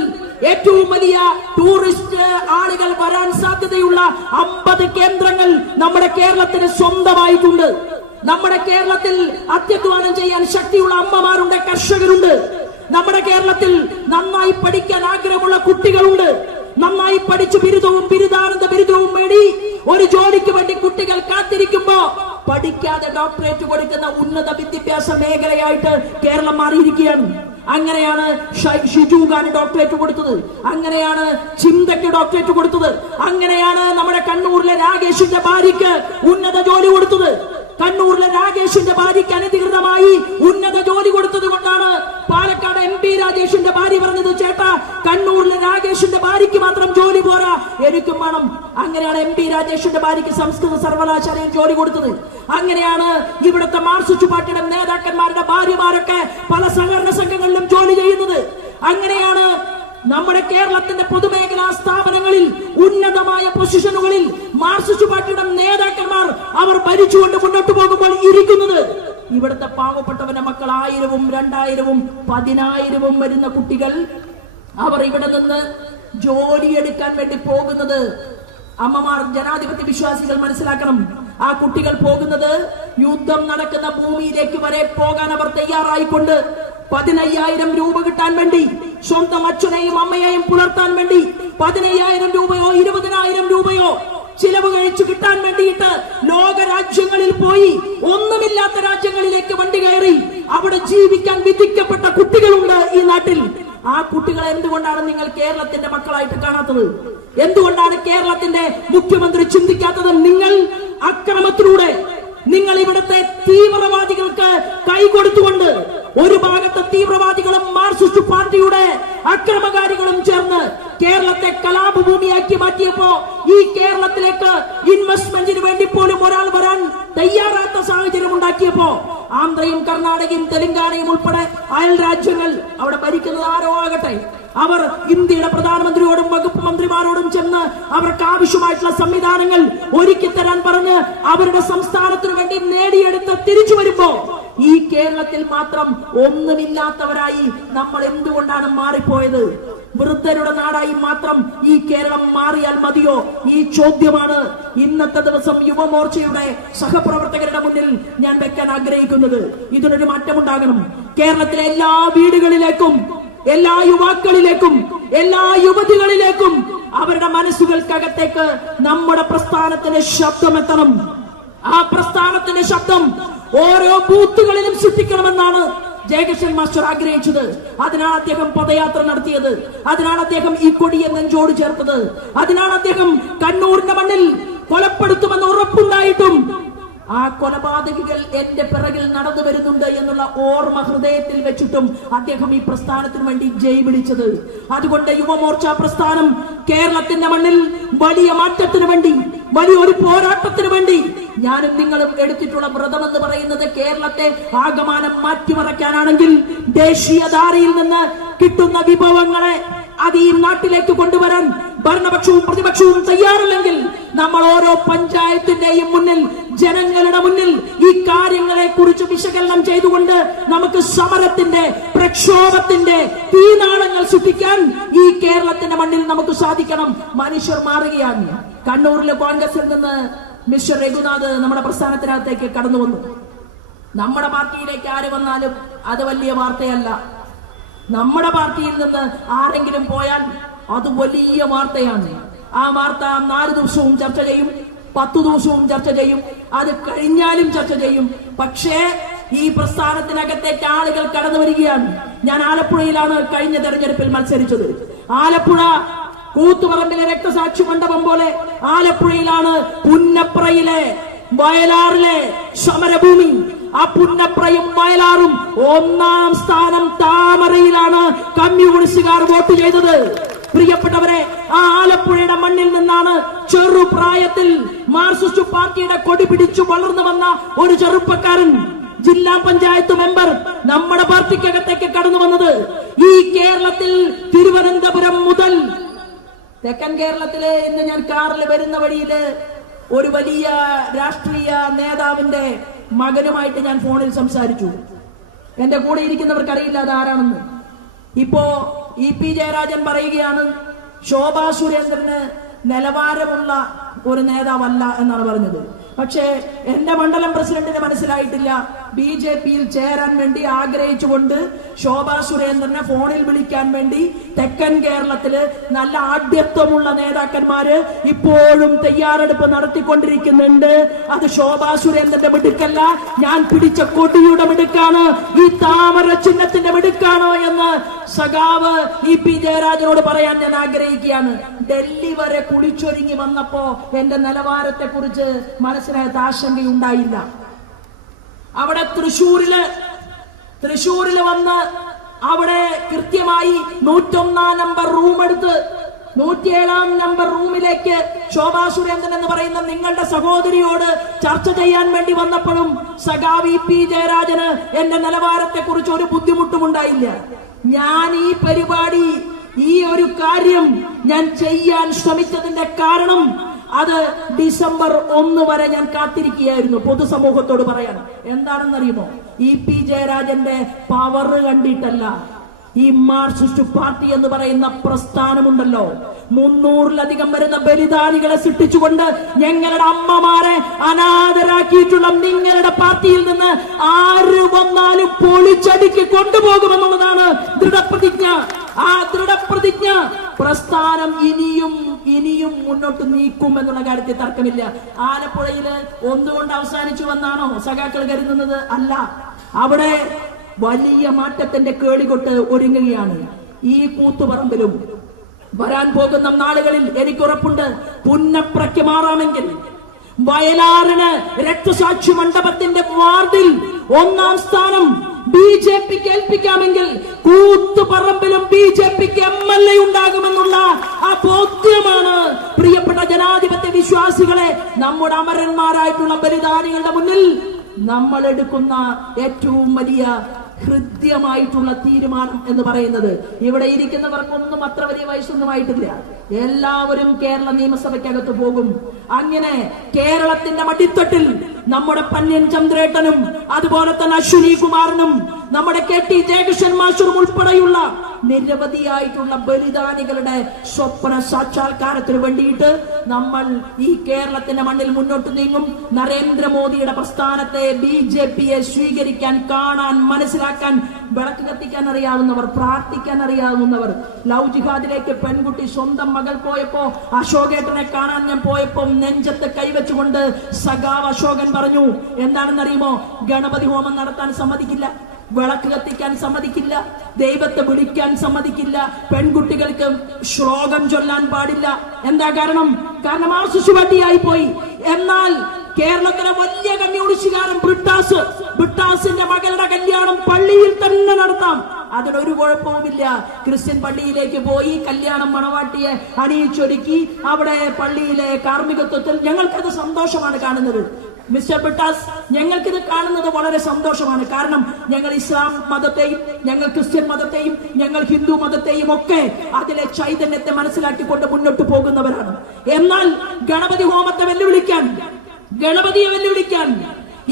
ഏറ്റവും വലിയ ടൂറിസ്റ്റ് ആളുകൾ വരാൻ സാധ്യതയുള്ള 50 കേന്ദ്രങ്ങൾ നമ്മുടെ കേരളത്തിന് സ്വന്തമായിട്ടുണ്ട്. നമ്മുടെ കേരളത്തിൽ അത്യധ്വാനം ചെയ്യാൻ ശക്തിയുള്ള അമ്മമാരുണ്ട്, കർഷകരുണ്ട്. നമ്മുടെ കേരളത്തിൽ നന്നായി പഠിക്കാൻ ആഗ്രഹമുള്ള കുട്ടികളുണ്ട്. നന്നായി പഠിച്ചു ബിരുദവും ബിരുദാനന്ദ ബിരുദവും നേടി ഒരു ജോലിക്ക് വേണ്ടി കുട്ടികൾ കാത്തിരിക്കുമ്പോ പഠിക്കാതെ ഡോക്ടറേറ്റ് കൊടുക്കുന്ന ഉന്നത വിദ്യാഭ്യാസ മേഖലയായിട്ട് കേരളം മാറിയിരിക്കുകയാണ്. അങ്ങനെയാണ് ഷിജു ഖാൻ ഡോക്ടറേറ്റ് കൊടുത്തത്. അങ്ങനെയാണ് ചിന്തയ്ക്ക് ഡോക്ടറേറ്റ് കൊടുത്തത്. അങ്ങനെയാണ് നമ്മുടെ കണ്ണൂരിലെ രാകേഷിന്റെ ഭാര്യയ്ക്ക് ഉന്നത ജോലി കൊടുത്തത്. കണ്ണൂരിലെ രാകേഷിന്റെ ഭാര്യയ്ക്ക് അനധികൃതമായി ഉന്നത ജോലി കൊടുത്തത് കൊണ്ടാണ് പാലക്കാട് MP രാജേഷിന്റെ ഭാര്യ പറഞ്ഞത്, ചേട്ടാ കണ്ണൂരിലെ രാകേഷിന്റെ ഭാര്യയ്ക്ക് മാത്രം ജോലി പോരാ, എനിക്കും വേണം. അങ്ങനെയാണ് MP രാജേഷിന്റെ ഭാര്യയ്ക്ക് സംസ്കൃത സർവകലാശാലയിൽ ജോലി കൊടുത്തത്. അങ്ങനെയാണ് ഇവിടുത്തെ മാർക്സിസ്റ്റ് പാർട്ടിയുടെ നേതാക്കന്മാരുടെ ഭാര്യമാരൊക്കെ പല സഹകരണ സംഘങ്ങളിലും ജോലി ചെയ്യുന്നത്. അങ്ങനെയാണ് നമ്മുടെ കേരളത്തിന്റെ പൊതുമേഖലാ സ്ഥാപനങ്ങളിൽ ഉന്നതമായ പൊസിഷനുകളിൽ മാർക്സിസ്റ്റ് പാർട്ടിയുടെ നേതാക്കന്മാർ അവർ ഭരിച്ചുകൊണ്ട് മുന്നോട്ട് പോകുമ്പോൾ ഇരിക്കുന്നത്. ഇവിടുത്തെ പാവപ്പെട്ടവന്റെ മക്കൾ 1000-ഉം 2000-ഉം 10,000-ഉം വരുന്ന കുട്ടികൾ അവർ ഇവിടെ നിന്ന് ജോലിയെടുക്കാൻ വേണ്ടി പോകുന്നത്. അമ്മമാർ, ജനാധിപത്യ വിശ്വാസികൾ മനസ്സിലാക്കണം, ആ കുട്ടികൾ പോകുന്നത് യുദ്ധം നടക്കുന്ന ഭൂമിയിലേക്ക് വരെ പോകാൻ അവർ തയ്യാറായിക്കൊണ്ട് 15,000 രൂപ കിട്ടാൻ വേണ്ടി, സ്വന്തം അച്ഛനെയും അമ്മയെയും പുലർത്താൻ വേണ്ടി 15,000 രൂപയോ 20,000 രൂപയോ ചിലവ് കഴിച്ചു കിട്ടാൻ വേണ്ടിയിട്ട് ലോക രാജ്യങ്ങളിൽ പോയി ഒന്നുമില്ലാത്ത രാജ്യങ്ങളിലേക്ക് വണ്ടി കയറി അവിടെ ജീവിക്കാൻ വിധിക്കപ്പെട്ട കുട്ടികളുണ്ട് ഈ നാട്ടിൽ. ആ കുട്ടികളെ എന്തുകൊണ്ടാണ് നിങ്ങൾ കേരളത്തിന്റെ മക്കളായിട്ട് കാണാത്തത്? എന്തുകൊണ്ടാണ് കേരളത്തിന്റെ മുഖ്യമന്ത്രി ചിന്തിക്കാത്തത്? നിങ്ങൾ അക്രമത്തിലൂടെ, നിങ്ങൾ ഇവിടുത്തെ തീവ്രവാദികൾക്ക് കൈകൊടുത്തുകൊണ്ട്, ഒരു ഭാഗത്ത് തീവ്രവാദികളും മാർക്സിസ്റ്റ് പാർട്ടിയുടെ അക്രമകാരികളും ചേർന്ന് കേരളത്തെ കലാപഭൂമിയാക്കി മാറ്റിയപ്പോ ഈ കേരളത്തിലേക്ക് ഇൻവെസ്റ്റ്മെന്റിന് വേണ്ടി പോലും ഒരാൾ വരാൻ തയ്യാറാത്ത സാഹചര്യം ഉണ്ടാക്കിയപ്പോ ആന്ധ്രയും കർണാടകയും തെലങ്കാനയും ഉൾപ്പെടെ അയൽ രാജ്യങ്ങൾ, അവിടെ ഭരിക്കുന്നത് ആരോ ആകട്ടെ, അവർ ഇന്ത്യയുടെ പ്രധാനമന്ത്രിയോടും വകുപ്പ് മന്ത്രിമാരോടും ചെന്ന് അവർക്ക് ആവശ്യമായിട്ടുള്ള സംവിധാനങ്ങൾ ഒരുക്കി തരാൻ പറഞ്ഞ് അവരുടെ സംസ്ഥാനത്തിനു വേണ്ടി നേടിയെടുത്ത് തിരിച്ചു വരുമ്പോ ഈ കേരളത്തിൽ മാത്രം ഒന്നുമില്ലാത്തവരായി നമ്മൾ എന്തുകൊണ്ടാണ് മാറിപ്പോയത്? വൃദ്ധരുടെ നാടായി മാത്രം ഈ കേരളം മാറിയാൽ മതിയോ? ഈ ചോദ്യമാണ് ഇന്നത്തെ ദിവസം യുവമോർച്ചയുടെ സഹപ്രവർത്തകരുടെ മുന്നിൽ ഞാൻ വെക്കാൻ ആഗ്രഹിക്കുന്നത്. ഇതിനൊരു മാറ്റമുണ്ടാകണം. കേരളത്തിലെ എല്ലാ വീടുകളിലേക്കും, എല്ലാ യുവാക്കളിലേക്കും, എല്ലാ യുവതികളിലേക്കും അവരുടെ മനസ്സുകൾക്കകത്തേക്ക് നമ്മുടെ പ്രസ്ഥാനത്തിന്റെ ശബ്ദം എത്തണം. ആ പ്രസ്ഥാനത്തിന്റെ ശബ്ദം ഓരോ ബൂത്തുകളിലും സൃഷ്ടിക്കണമെന്നാണ് ജയകൃഷ്ണൻ മാസ്റ്റർ ആഗ്രഹിച്ചത്. അതിനാണ് അദ്ദേഹം പദയാത്ര നടത്തിയത്. അതിനാണ് അദ്ദേഹം ഈ കൊടിയെ നെഞ്ചോട് ചേർത്തത്. അതിനാണ് അദ്ദേഹം കണ്ണൂരിന്റെ മണ്ണിൽ കൊലപ്പെടുത്തുമെന്ന് ഉറപ്പുണ്ടായിട്ടും ആ കൊലപാതകികൾ എന്റെ പിറകിൽ നടന്നു വരുന്നുണ്ട് എന്നുള്ള ഓർമ്മ ഹൃദയത്തിൽ വെച്ചിട്ടും അദ്ദേഹം ഈ പ്രസ്ഥാനത്തിന് വേണ്ടി ജയ് വിളിച്ചത്. അതുകൊണ്ട് യുവമോർച്ച പ്രസ്ഥാനം കേരളത്തിന്റെ മണ്ണിൽ വലിയ മാറ്റത്തിന് വേണ്ടി, വലിയൊരു പോരാട്ടത്തിന് വേണ്ടി ഞാനും നിങ്ങളും എടുത്തിട്ടുള്ള വ്രതം എന്ന് പറയുന്നത് കേരളത്തെ ആകമാനം മാറ്റിമറയ്ക്കാനാണെങ്കിൽ ദേശീയധാരയിൽ നിന്ന് കിട്ടുന്ന വിഭവങ്ങളെ അത് ഈ നാട്ടിലേക്ക് കൊണ്ടുവരാൻ ഭരണപക്ഷവും പ്രതിപക്ഷവും തയ്യാറില്ലെങ്കിൽ നമ്മൾ ഓരോ പഞ്ചായത്തിന്റെയും മുന്നിൽ, ജനങ്ങളുടെ മുന്നിൽ ഈ കാര്യങ്ങളെ കുറിച്ച് വിശകലനം ചെയ്തുകൊണ്ട് നമുക്ക് സമരത്തിന്റെ, പ്രക്ഷോഭത്തിന്റെ തീനാളങ്ങൾ സൃഷ്ടിക്കാൻ ഈ കേരളത്തിന്റെ മണ്ണിൽ നമുക്ക് സാധിക്കണം. മനുഷ്യർ മാറുകയാണ്. കണ്ണൂരിലെ കോൺഗ്രസിൽ നിന്ന് മിസ്റ്റർ രഘുനാഥ് നമ്മുടെ പ്രസ്ഥാനത്തിനകത്തേക്ക് കടന്നു വന്നു. നമ്മുടെ പാർട്ടിയിലേക്ക് ആര് വന്നാലും അത് വലിയ വാർത്തയല്ല. നമ്മുടെ പാർട്ടിയിൽ നിന്ന് ആരെങ്കിലും പോയാൽ അത് വലിയ വാർത്തയാണ്. ആ വാർത്ത 4 ദിവസവും ചർച്ച ചെയ്യും, 10 ദിവസവും ചർച്ച ചെയ്യും, അത് കഴിഞ്ഞാലും ചർച്ച ചെയ്യും. പക്ഷേ ഈ പ്രസ്ഥാനത്തിനകത്തേക്ക് ആളുകൾ കടന്നു വരികയാണ്. ഞാൻ ആലപ്പുഴയിലാണ് കഴിഞ്ഞ തെരഞ്ഞെടുപ്പിൽ മത്സരിച്ചത്. ആലപ്പുഴ കൂത്തുപറമ്പിലെ രക്തസാക്ഷി മണ്ഡപം പോലെ ആലപ്പുഴയിലാണ് പുന്നപ്രയിലെ, വയലാറിലെ സമരഭൂമി. ആ പുന്നപ്രയും വയലാറും 1ാം സ്ഥാനം താമരയിലാണ് കമ്മ്യൂണിസ്റ്റുകാർ വോട്ട് ചെയ്തത്. പ്രിയപ്പെട്ടവരെ, ആ ആലപ്പുഴയുടെ മണ്ണിൽ നിന്നാണ് ചെറുപ്രായത്തിൽ മാർക്സിസ്റ്റ് പാർട്ടിയുടെ കൊടി പിടിച്ചു വളർന്നു വന്ന ഒരു ചെറുപ്പക്കാരൻ, ജില്ലാ പഞ്ചായത്ത് മെമ്പർ, നമ്മുടെ പാർട്ടിക്കകത്തേക്ക് കടന്നു വന്നത്. ഈ കേരളത്തിൽ തിരുവനന്തപുരം മുതൽ തെക്കൻ കേരളത്തിലെ ഇന്ന് ഞാൻ കാറിൽ വരുന്ന വഴിയില് ഒരു വലിയ രാഷ്ട്രീയ നേതാവിന്റെ മകനുമായിട്ട് ഞാൻ ഫോണിൽ സംസാരിച്ചു. എന്റെ കൂടെ ഇരിക്കുന്നവർക്കറിയില്ല അത് ആരാണെന്ന്. ഇപ്പോ EP ജയരാജൻ പറയുകയാണ് ശോഭാ സുരേന്ദ്രന് നിലവാരമുള്ള ഒരു നേതാവല്ല എന്നാണ് പറഞ്ഞത്. പക്ഷേ എന്റെ മണ്ഡലം പ്രസിഡന്റിന് മനസ്സിലായിട്ടില്ല BJPയിൽ ചേരാൻ വേണ്ടി ആഗ്രഹിച്ചുകൊണ്ട് ശോഭാ സുരേന്ദ്രനെ ഫോണിൽ വിളിക്കാൻ വേണ്ടി തെക്കൻ കേരളത്തില് നല്ല ആഢ്യത്വമുള്ള നേതാക്കന്മാര് ഇപ്പോഴും തയ്യാറെടുപ്പ് നടത്തിക്കൊണ്ടിരിക്കുന്നുണ്ട്. അത് ശോഭാ സുരേന്ദ്രന്റെ മിടുക്കല്ല, ഞാൻ പിടിച്ച കൊടിയുടെ മിടുക്കാണ്, ഈ താമര ചിഹ്നത്തിന്റെ മിടുക്കാണോ എന്ന് സഖാവ് EP ജയരാജനോട് പറയാൻ ഞാൻ ആഗ്രഹിക്കുകയാണ്. ഡൽഹി വരെ കുളിച്ചൊരുങ്ങി വന്നപ്പോ എന്റെ നിലവാരത്തെ കുറിച്ച് മനസ്സിനകത്ത് ആശങ്കയുണ്ടായില്ല. അവിടെ തൃശ്ശൂരില് വന്ന് അവിടെ കൃത്യമായി 101 നമ്പർ റൂം എടുത്ത് 107 നമ്പർ റൂമിലേക്ക് ശോഭാ സുരേന്ദ്രൻ എന്ന് പറയുന്ന നിങ്ങളുടെ സഹോദരിയോട് ചർച്ച ചെയ്യാൻ വേണ്ടി വന്നപ്പോഴും സഖാവ് EP ജയരാജന് എന്റെ നിലവാരത്തെ കുറിച്ച് ഒരു ബുദ്ധിമുട്ടും ഉണ്ടായില്ല. ഞാൻ ഈ പരിപാടി, ഈ ഒരു കാര്യം ഞാൻ ചെയ്യാൻ ശ്രമിച്ചതിന്റെ കാരണം അത് ഡിസംബർ 1 വരെ ഞാൻ കാത്തിരിക്കുകയായിരുന്നു പൊതുസമൂഹത്തോട് പറയാൻ. എന്താണെന്നറിയുമോ? EP ജയരാജന്റെ പവർ കണ്ടിട്ടല്ല. ഈ മാർക്സിസ്റ്റ് പാർട്ടി എന്ന് പറയുന്ന പ്രസ്ഥാനമുണ്ടല്ലോ, 300-ലധികം വരുന്ന ബലിദാനികളെ സൃഷ്ടിച്ചുകൊണ്ട് ഞങ്ങളുടെ അമ്മമാരെ അനാഥരാക്കിയിട്ടുള്ള നിങ്ങളുടെ പാർട്ടിയിൽ നിന്ന് ആര് വന്നാലും പൊളിച്ചടുക്കി കൊണ്ടുപോകുമെന്നുള്ളതാണ് ദൃഢപ്രതിജ്ഞ. ആ ദൃഢപ്രതിജ്ഞ പ്രസ്ഥാനം ഇനിയും മുന്നോട്ട് നീക്കും എന്നുള്ള കാര്യത്തിൽ തർക്കമില്ല. ആലപ്പുഴയില് ഒന്നുകൊണ്ട് അവസാനിച്ചു വന്നാണോ സഖാക്കൾ കരുതുന്നത്? അല്ല, അവിടെ വലിയ മാറ്റത്തിന്റെ കേളികൊട്ട് ഒരുങ്ങുകയാണ്. ഈ കൂത്തുപറമ്പിലും വരാൻ പോകുന്ന നാളുകളിൽ എനിക്കുറപ്പുണ്ട്, പുന്നപ്രയ്ക്ക് മാറാമെങ്കിൽ, വയലാറിന് രക്തസാക്ഷി മണ്ഡപത്തിന്റെ വാർഡിൽ 1ാം സ്ഥാനം BJPക്ക് ഏൽപ്പിക്കാമെങ്കിൽ കൂത്തുപറമ്പിലും BJPക്ക് MLA ഉണ്ടാകുമെന്നുള്ള ആ ബോധ്യമാണ് പ്രിയപ്പെട്ട ജനാധിപത്യ വിശ്വാസികളെ, നമ്മുടെ അമരന്മാരായിട്ടുള്ള ബലിദാനികളുടെ മുന്നിൽ നമ്മൾ എടുക്കുന്ന ഏറ്റവും വലിയ ഹൃദ്യമായിട്ടുള്ള തീരുമാനം എന്ന് പറയുന്നത്. ഇവിടെ ഇരിക്കുന്നവർക്കൊന്നും അത്ര വലിയ വയസ്സൊന്നും ആയിട്ടില്ല. എല്ലാവരും കേരള നിയമസഭയ്ക്കകത്ത് പോകും. അങ്ങനെ കേരളത്തിന്റെ മടിത്തട്ടിൽ നമ്മുടെ പന്ന്യൻ ചന്ദ്രേട്ടനും അതുപോലെ തന്നെ അശ്വിനി കുമാറിനും നമ്മുടെ KT ജയകൃഷ്ണൻ മാസ്റ്ററും ഉൾപ്പെടെയുള്ള നിരവധിയായിട്ടുള്ള ബലിദാനികളുടെ സ്വപ്ന സാക്ഷാത്കാരത്തിന് വേണ്ടിയിട്ട് നമ്മൾ ഈ കേരളത്തിന്റെ മണ്ണിൽ മുന്നോട്ട് നീങ്ങും. നരേന്ദ്രമോദിയുടെ പ്രസ്ഥാനത്തെ BJPയെ സ്വീകരിക്കാൻ, കാണാൻ, മനസ്സിലാക്കാൻ, വിളക്ക് കത്തിക്കാൻ അറിയാവുന്നവർ, പ്രാർത്ഥിക്കാൻ അറിയാവുന്നവർ. ലവ് ജിഹാദിലേക്ക് പെൺകുട്ടി സ്വന്തം മകൾ പോയപ്പോ, അശോകേട്ടനെ കാണാൻ ഞാൻ പോയപ്പോ നെഞ്ചത്ത് കൈവച്ചുകൊണ്ട് സഖാവ് അശോകൻ പറഞ്ഞു, എന്താണെന്നറിയുമോ, ഗണപതി ഹോമം നടത്താൻ സമ്മതിക്കില്ല, വിളക്ക് കത്തിക്കാൻ സമ്മതിക്കില്ല, ദൈവത്തെ വിളിക്കാൻ സമ്മതിക്കില്ല, പെൺകുട്ടികൾക്ക് ശ്ലോകം ചൊല്ലാൻ പാടില്ല. എന്താ കാരണം? കാരണം ആ ശിശുവട്ടിയായി പോയി. എന്നാൽ കേരളത്തിലെ വലിയ കമ്മ്യൂണിസ്റ്റുകാരൻ ബ്രിട്ടാസിന്റെ മകളുടെ കല്യാണം പള്ളിയിൽ തന്നെ നടത്താം, അതിനൊരു കുഴപ്പവുമില്ല. ക്രിസ്ത്യൻ പള്ളിയിലേക്ക് പോയി കല്യാണം മണവാട്ടിയെ അണിയിച്ചൊരുക്കി അവിടെ പള്ളിയിലെ കാർമ്മികത്വത്തിൽ ഞങ്ങൾക്കത് സന്തോഷമാണ് കാണുന്നത്. മിസ്റ്റർ ബ്രിട്ടാസ്, ഞങ്ങൾക്കിത് കാണുന്നത് വളരെ സന്തോഷമാണ്. കാരണം ഞങ്ങൾ ഇസ്ലാം മതത്തെയും, ഞങ്ങൾ ക്രിസ്ത്യൻ മതത്തെയും, ഞങ്ങൾ ഹിന്ദു മതത്തെയും ഒക്കെ അതിലെ ചൈതന്യത്തെ മനസ്സിലാക്കിക്കൊണ്ട് മുന്നോട്ട് പോകുന്നവരാണ്. എന്നാൽ ഗണപതി ഹോമത്തെ വെല്ലുവിളിക്കാൻ, ഗണപതിയെ വെല്ലുവിളിക്കാൻ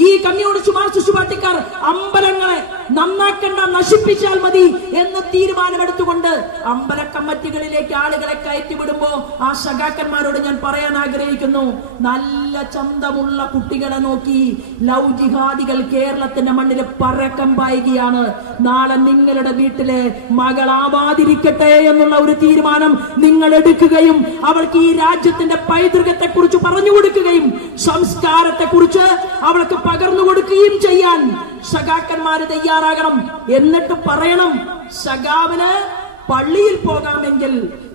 ഈ കമ്മ്യൂണിസ്റ്റ് മാർക്സിസ്റ്റ് പാർട്ടിക്കാർ അമ്പലങ്ങളെ നന്നാക്കണ്ട, നശിപ്പിച്ചാൽ മതി എന്ന് തീരുമാനമെടുത്തുകൊണ്ട് അമ്പല കമ്മിറ്റികളിലേക്ക് ആളുകളെ കയറ്റിവിടുമ്പോ ആ സഖാക്കന്മാരോട് ഞാൻ പറയാൻ ആഗ്രഹിക്കുന്നു, നല്ല ചന്തമുള്ള കുട്ടികളെ നോക്കി ലവ് ജിഹാദികൾ കേരളത്തിന്റെ മണ്ണിൽ പരക്കം പായുകയാണ്. നാളെ നിങ്ങളുടെ വീട്ടിലെ മകളാവാതിരിക്കട്ടെ എന്നുള്ള ഒരു തീരുമാനം നിങ്ങൾ എടുക്കുകയും അവൾക്ക് ഈ രാജ്യത്തിന്റെ പൈതൃകത്തെ കുറിച്ച് പറഞ്ഞു കൊടുക്കുകയും സംസ്കാരത്തെ കുറിച്ച് അവൾക്ക് പകർന്നു കൊടുക്കുകയും ചെയ്യാൻ സഖാക്കന്മാര് തയ്യാറാകണം. എന്നിട്ട് പറയണം, സഖാവിന് പള്ളിയിൽ പോകാമെങ്കിൽ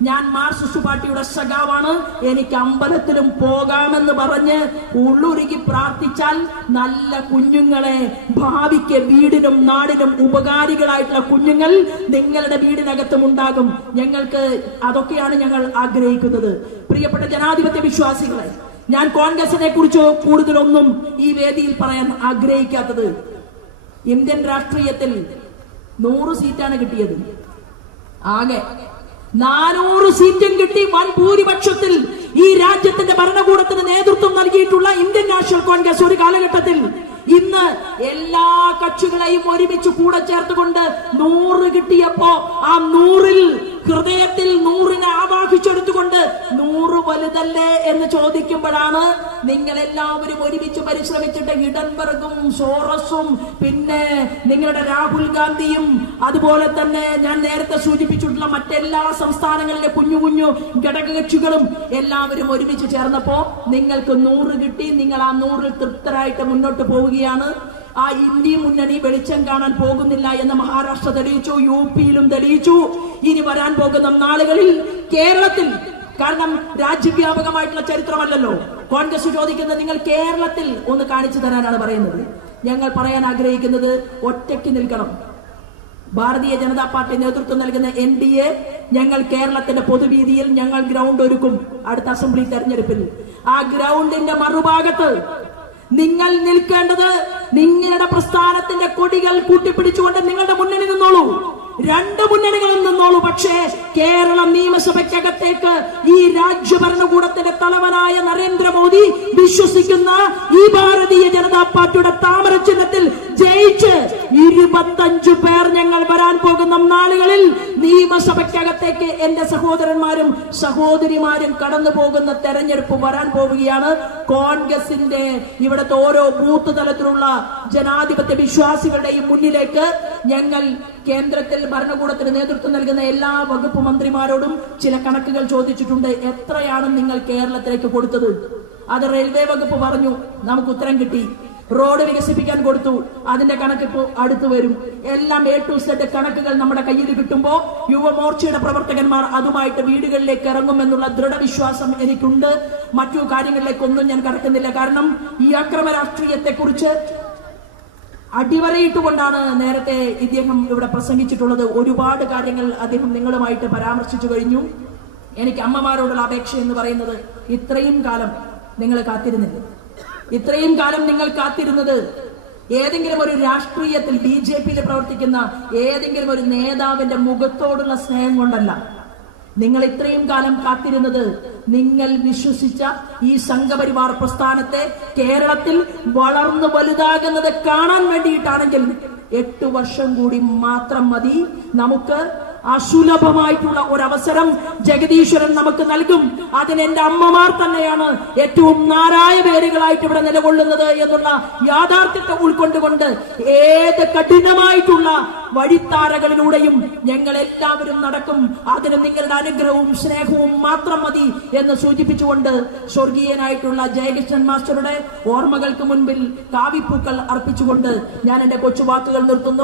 ഞാൻ മാർക്സിസ്റ്റ് പാർട്ടിയുടെ സഖാവാണ്, എനിക്ക് അമ്പലത്തിലും പോകാമെന്ന് പറഞ്ഞ് ഉള്ളുരുകി പ്രാർത്ഥിച്ചാൽ നല്ല കുഞ്ഞുങ്ങളെ, ഭാവിക്ക് വീടിനും നാടിനും ഉപകാരികളായിട്ടുള്ള കുഞ്ഞുങ്ങൾ നിങ്ങളുടെ വീടിനകത്തും ഉണ്ടാകും. ഞങ്ങൾക്ക് അതൊക്കെയാണ് ഞങ്ങൾ ആഗ്രഹിക്കുന്നത്. പ്രിയപ്പെട്ട ജനാധിപത്യ വിശ്വാസികളെ, ഞാൻ കോൺഗ്രസിനെ കുറിച്ച് കൂടുതലൊന്നും ഈ വേദിയിൽ പറയാൻ ആഗ്രഹിക്കാത്തത്, ഇന്ത്യൻ രാഷ്ട്രീയത്തിൽ 100 സീറ്റാണ് കിട്ടിയത്. ആകെ 400 സീറ്റും കിട്ടി വൻ ഭൂരിപക്ഷത്തിൽ ഈ രാജ്യത്തിന്റെ ഭരണകൂടത്തിന് നേതൃത്വം നൽകിയിട്ടുള്ള ഇന്ത്യൻ നാഷണൽ കോൺഗ്രസ് ഒരു കാലഘട്ടത്തിൽ ഇന്ന് എല്ലാ കക്ഷികളെയും ഒരുമിച്ച് കൂടെ ചേർത്തുകൊണ്ട് 100 കിട്ടിയപ്പോ ആ 100-ൽ ഹൃദയത്തിൽ 100-നെ ആവാഹിച്ചെടുത്തുകൊണ്ട് 100 വലുതല്ലേ എന്ന് ചോദിക്കുമ്പോഴാണ് നിങ്ങൾ എല്ലാവരും ഒരുമിച്ച് പരിശ്രമിച്ചിട്ട് ഹിഡൻബർഗും സോറസും പിന്നെ നിങ്ങളുടെ രാഹുൽ ഗാന്ധിയും അതുപോലെ തന്നെ ഞാൻ നേരത്തെ സൂചിപ്പിച്ചിട്ടുള്ള മറ്റെല്ലാ സംസ്ഥാനങ്ങളിലെ കുഞ്ഞു കുഞ്ഞു ഘടകകക്ഷികളും എല്ലാവരും ഒരുമിച്ച് ചേർന്നപ്പോ നിങ്ങൾക്ക് 100 കിട്ടി. നിങ്ങൾ ആ 100-ൽ തൃപ്തരായിട്ട് മുന്നോട്ട് പോവുകയാണ്. ആ ഇന്ത്യ മുന്നണി വെളിച്ചം കാണാൻ പോകുന്നില്ല എന്ന് മഹാരാഷ്ട്ര തെളിയിച്ചു, UP-യിലും തെളിയിച്ചു. ഇനി വരാൻ പോകുന്ന നാളുകളിൽ കേരളത്തിൽ, കാരണം രാജ്യവ്യാപകമായിട്ടുള്ള ചരിത്രമല്ലല്ലോ കോൺഗ്രസ് ചോദിക്കുന്നത്, നിങ്ങൾ കേരളത്തിൽ ഒന്ന് കാണിച്ചു തരാനാണ് പറയുന്നത്. ഞങ്ങൾ പറയാൻ ആഗ്രഹിക്കുന്നത്, ഒറ്റയ്ക്ക് നിൽക്കണം. ഭാരതീയ ജനതാ പാർട്ടി നേതൃത്വം നൽകുന്ന NDA ഞങ്ങൾ കേരളത്തിന്റെ പൊതുവീതിയിൽ ഞങ്ങൾ ഗ്രൗണ്ട് ഒരുക്കും അടുത്ത അസംബ്ലി തെരഞ്ഞെടുപ്പിൽ. ആ ഗ്രൗണ്ടിന്റെ മറുഭാഗത്ത് നിങ്ങൾ നിൽക്കേണ്ടത് നിങ്ങളുടെ പ്രസ്ഥാനത്തിന്റെ കൊടികൾ കൂട്ടിപ്പിടിച്ചുകൊണ്ട് നിങ്ങളുടെ മുന്നണി നിന്നോളൂ, 2 മുന്നണികളിൽ നിന്നോളൂ. പക്ഷേ കേരള നിയമസഭയ്ക്കകത്തേക്ക് ഈ രാജ്യഭരണകൂടത്തിന്റെ തലവനായ നരേന്ദ്രമോദി വിശ്വസിക്കുന്ന ഈ ഭാരതീയ ജനതാ പാർട്ടിയുടെ താമര ചിഹ്നത്തിൽ ജയിച്ച് 25 പേർ ഞങ്ങൾ വരാൻ പോകുന്ന നാളുകളിൽ നിയമസഭയ്ക്കകത്തേക്ക് എന്റെ സഹോദരന്മാരും സഹോദരിമാരും കടന്നു പോകുന്ന തെരഞ്ഞെടുപ്പ് വരാൻ പോവുകയാണ്. കോൺഗ്രസിന്റെ ഇവിടുത്തെ ഓരോ ബൂത്ത് തലത്തിലുള്ള ജനാധിപത്യ വിശ്വാസികളുടെയും മുന്നിലേക്ക് ഞങ്ങൾ കേന്ദ്രത്തിൽ ഭരണകൂടത്തിന് നേതൃത്വം നൽകുന്ന എല്ലാ വകുപ്പ് മന്ത്രിമാരോടും ചില കണക്കുകൾ ചോദിച്ചിട്ടുണ്ട്. എത്രയാണ് നിങ്ങൾ കേരളത്തിലേക്ക് കൊടുത്തത്? അത് റെയിൽവേ വകുപ്പ് പറഞ്ഞു, നമുക്ക് ഉത്തരം കിട്ടി. റോഡ് വികസിപ്പിക്കാൻ കൊടുത്തു, അതിന്റെ കണക്കിപ്പോ അടുത്തു വരും. എല്ലാം A to Z കണക്കുകൾ നമ്മുടെ കയ്യിൽ കിട്ടുമ്പോ യുവമോർച്ചയുടെ പ്രവർത്തകന്മാർ അതുമായിട്ട് വീടുകളിലേക്ക് ഇറങ്ങുമെന്നുള്ള ദൃഢവിശ്വാസം എനിക്കുണ്ട്. മറ്റു കാര്യങ്ങളിലേക്കൊന്നും ഞാൻ കടക്കുന്നില്ല. കാരണം ഈ അക്രമ രാഷ്ട്രീയത്തെ കുറിച്ച് അടിവരയിട്ടുകൊണ്ടാണ് നേരത്തെ ഇദ്ദേഹം ഇവിടെ പ്രസംഗിച്ചിട്ടുള്ളത്. ഒരുപാട് കാര്യങ്ങൾ അദ്ദേഹം നിങ്ങളുമായിട്ട് പരാമർശിച്ചു കഴിഞ്ഞു. എനിക്ക് അമ്മമാരോടുള്ള അപേക്ഷ എന്ന് പറയുന്നത്, ഇത്രയും കാലം നിങ്ങൾ കാത്തിരുന്നില്ല. ഇത്രയും കാലം നിങ്ങൾ കാത്തിരുന്നത് ഏതെങ്കിലും ഒരു രാഷ്ട്രീയത്തിൽ BJP-യിൽ പ്രവർത്തിക്കുന്ന ഏതെങ്കിലും ഒരു നേതാവിന്റെ മുഖത്തോടുള്ള സ്നേഹം കൊണ്ടല്ല. നിങ്ങൾ ഇത്രയും കാലം കാത്തിരുന്നത് നിങ്ങൾ വിശ്വസിച്ച ഈ സംഘപരിവാർ പ്രസ്ഥാനത്തെ കേരളത്തിൽ വളർന്നു വലുതാകുന്നത് കാണാൻ വേണ്ടിയിട്ടാണെങ്കിൽ 8 വർഷം കൂടി മാത്രം മതി. നമുക്ക് അസുലഭമായിട്ടുള്ള ഒരവസരം ജഗദീശ്വരൻ നമുക്ക് നൽകും. അതിന് എന്റെ അമ്മമാർ തന്നെയാണ് ഏറ്റവും നാരായ പേരുകളായിട്ട് ഇവിടെ നിലകൊള്ളുന്നത് എന്നുള്ള യാഥാർത്ഥ്യത്തെ ഉൾക്കൊണ്ടുകൊണ്ട് ഏത് കഠിനമായിട്ടുള്ള വഴിത്താരകളിലൂടെയും ഞങ്ങൾ എല്ലാവരും നടക്കും. അതിന് നിങ്ങളുടെ അനുഗ്രഹവും സ്നേഹവും മാത്രം മതി എന്ന് സൂചിപ്പിച്ചുകൊണ്ട് സ്വർഗീയനായിട്ടുള്ള ജയകൃഷ്ണൻ മാസ്റ്ററുടെ ഓർമ്മകൾക്ക് മുൻപിൽ കാവിപ്പൂക്കൾ അർപ്പിച്ചുകൊണ്ട് ഞാൻ എന്റെ കൊച്ചുവാക്കുകൾ നിർത്തുന്നു.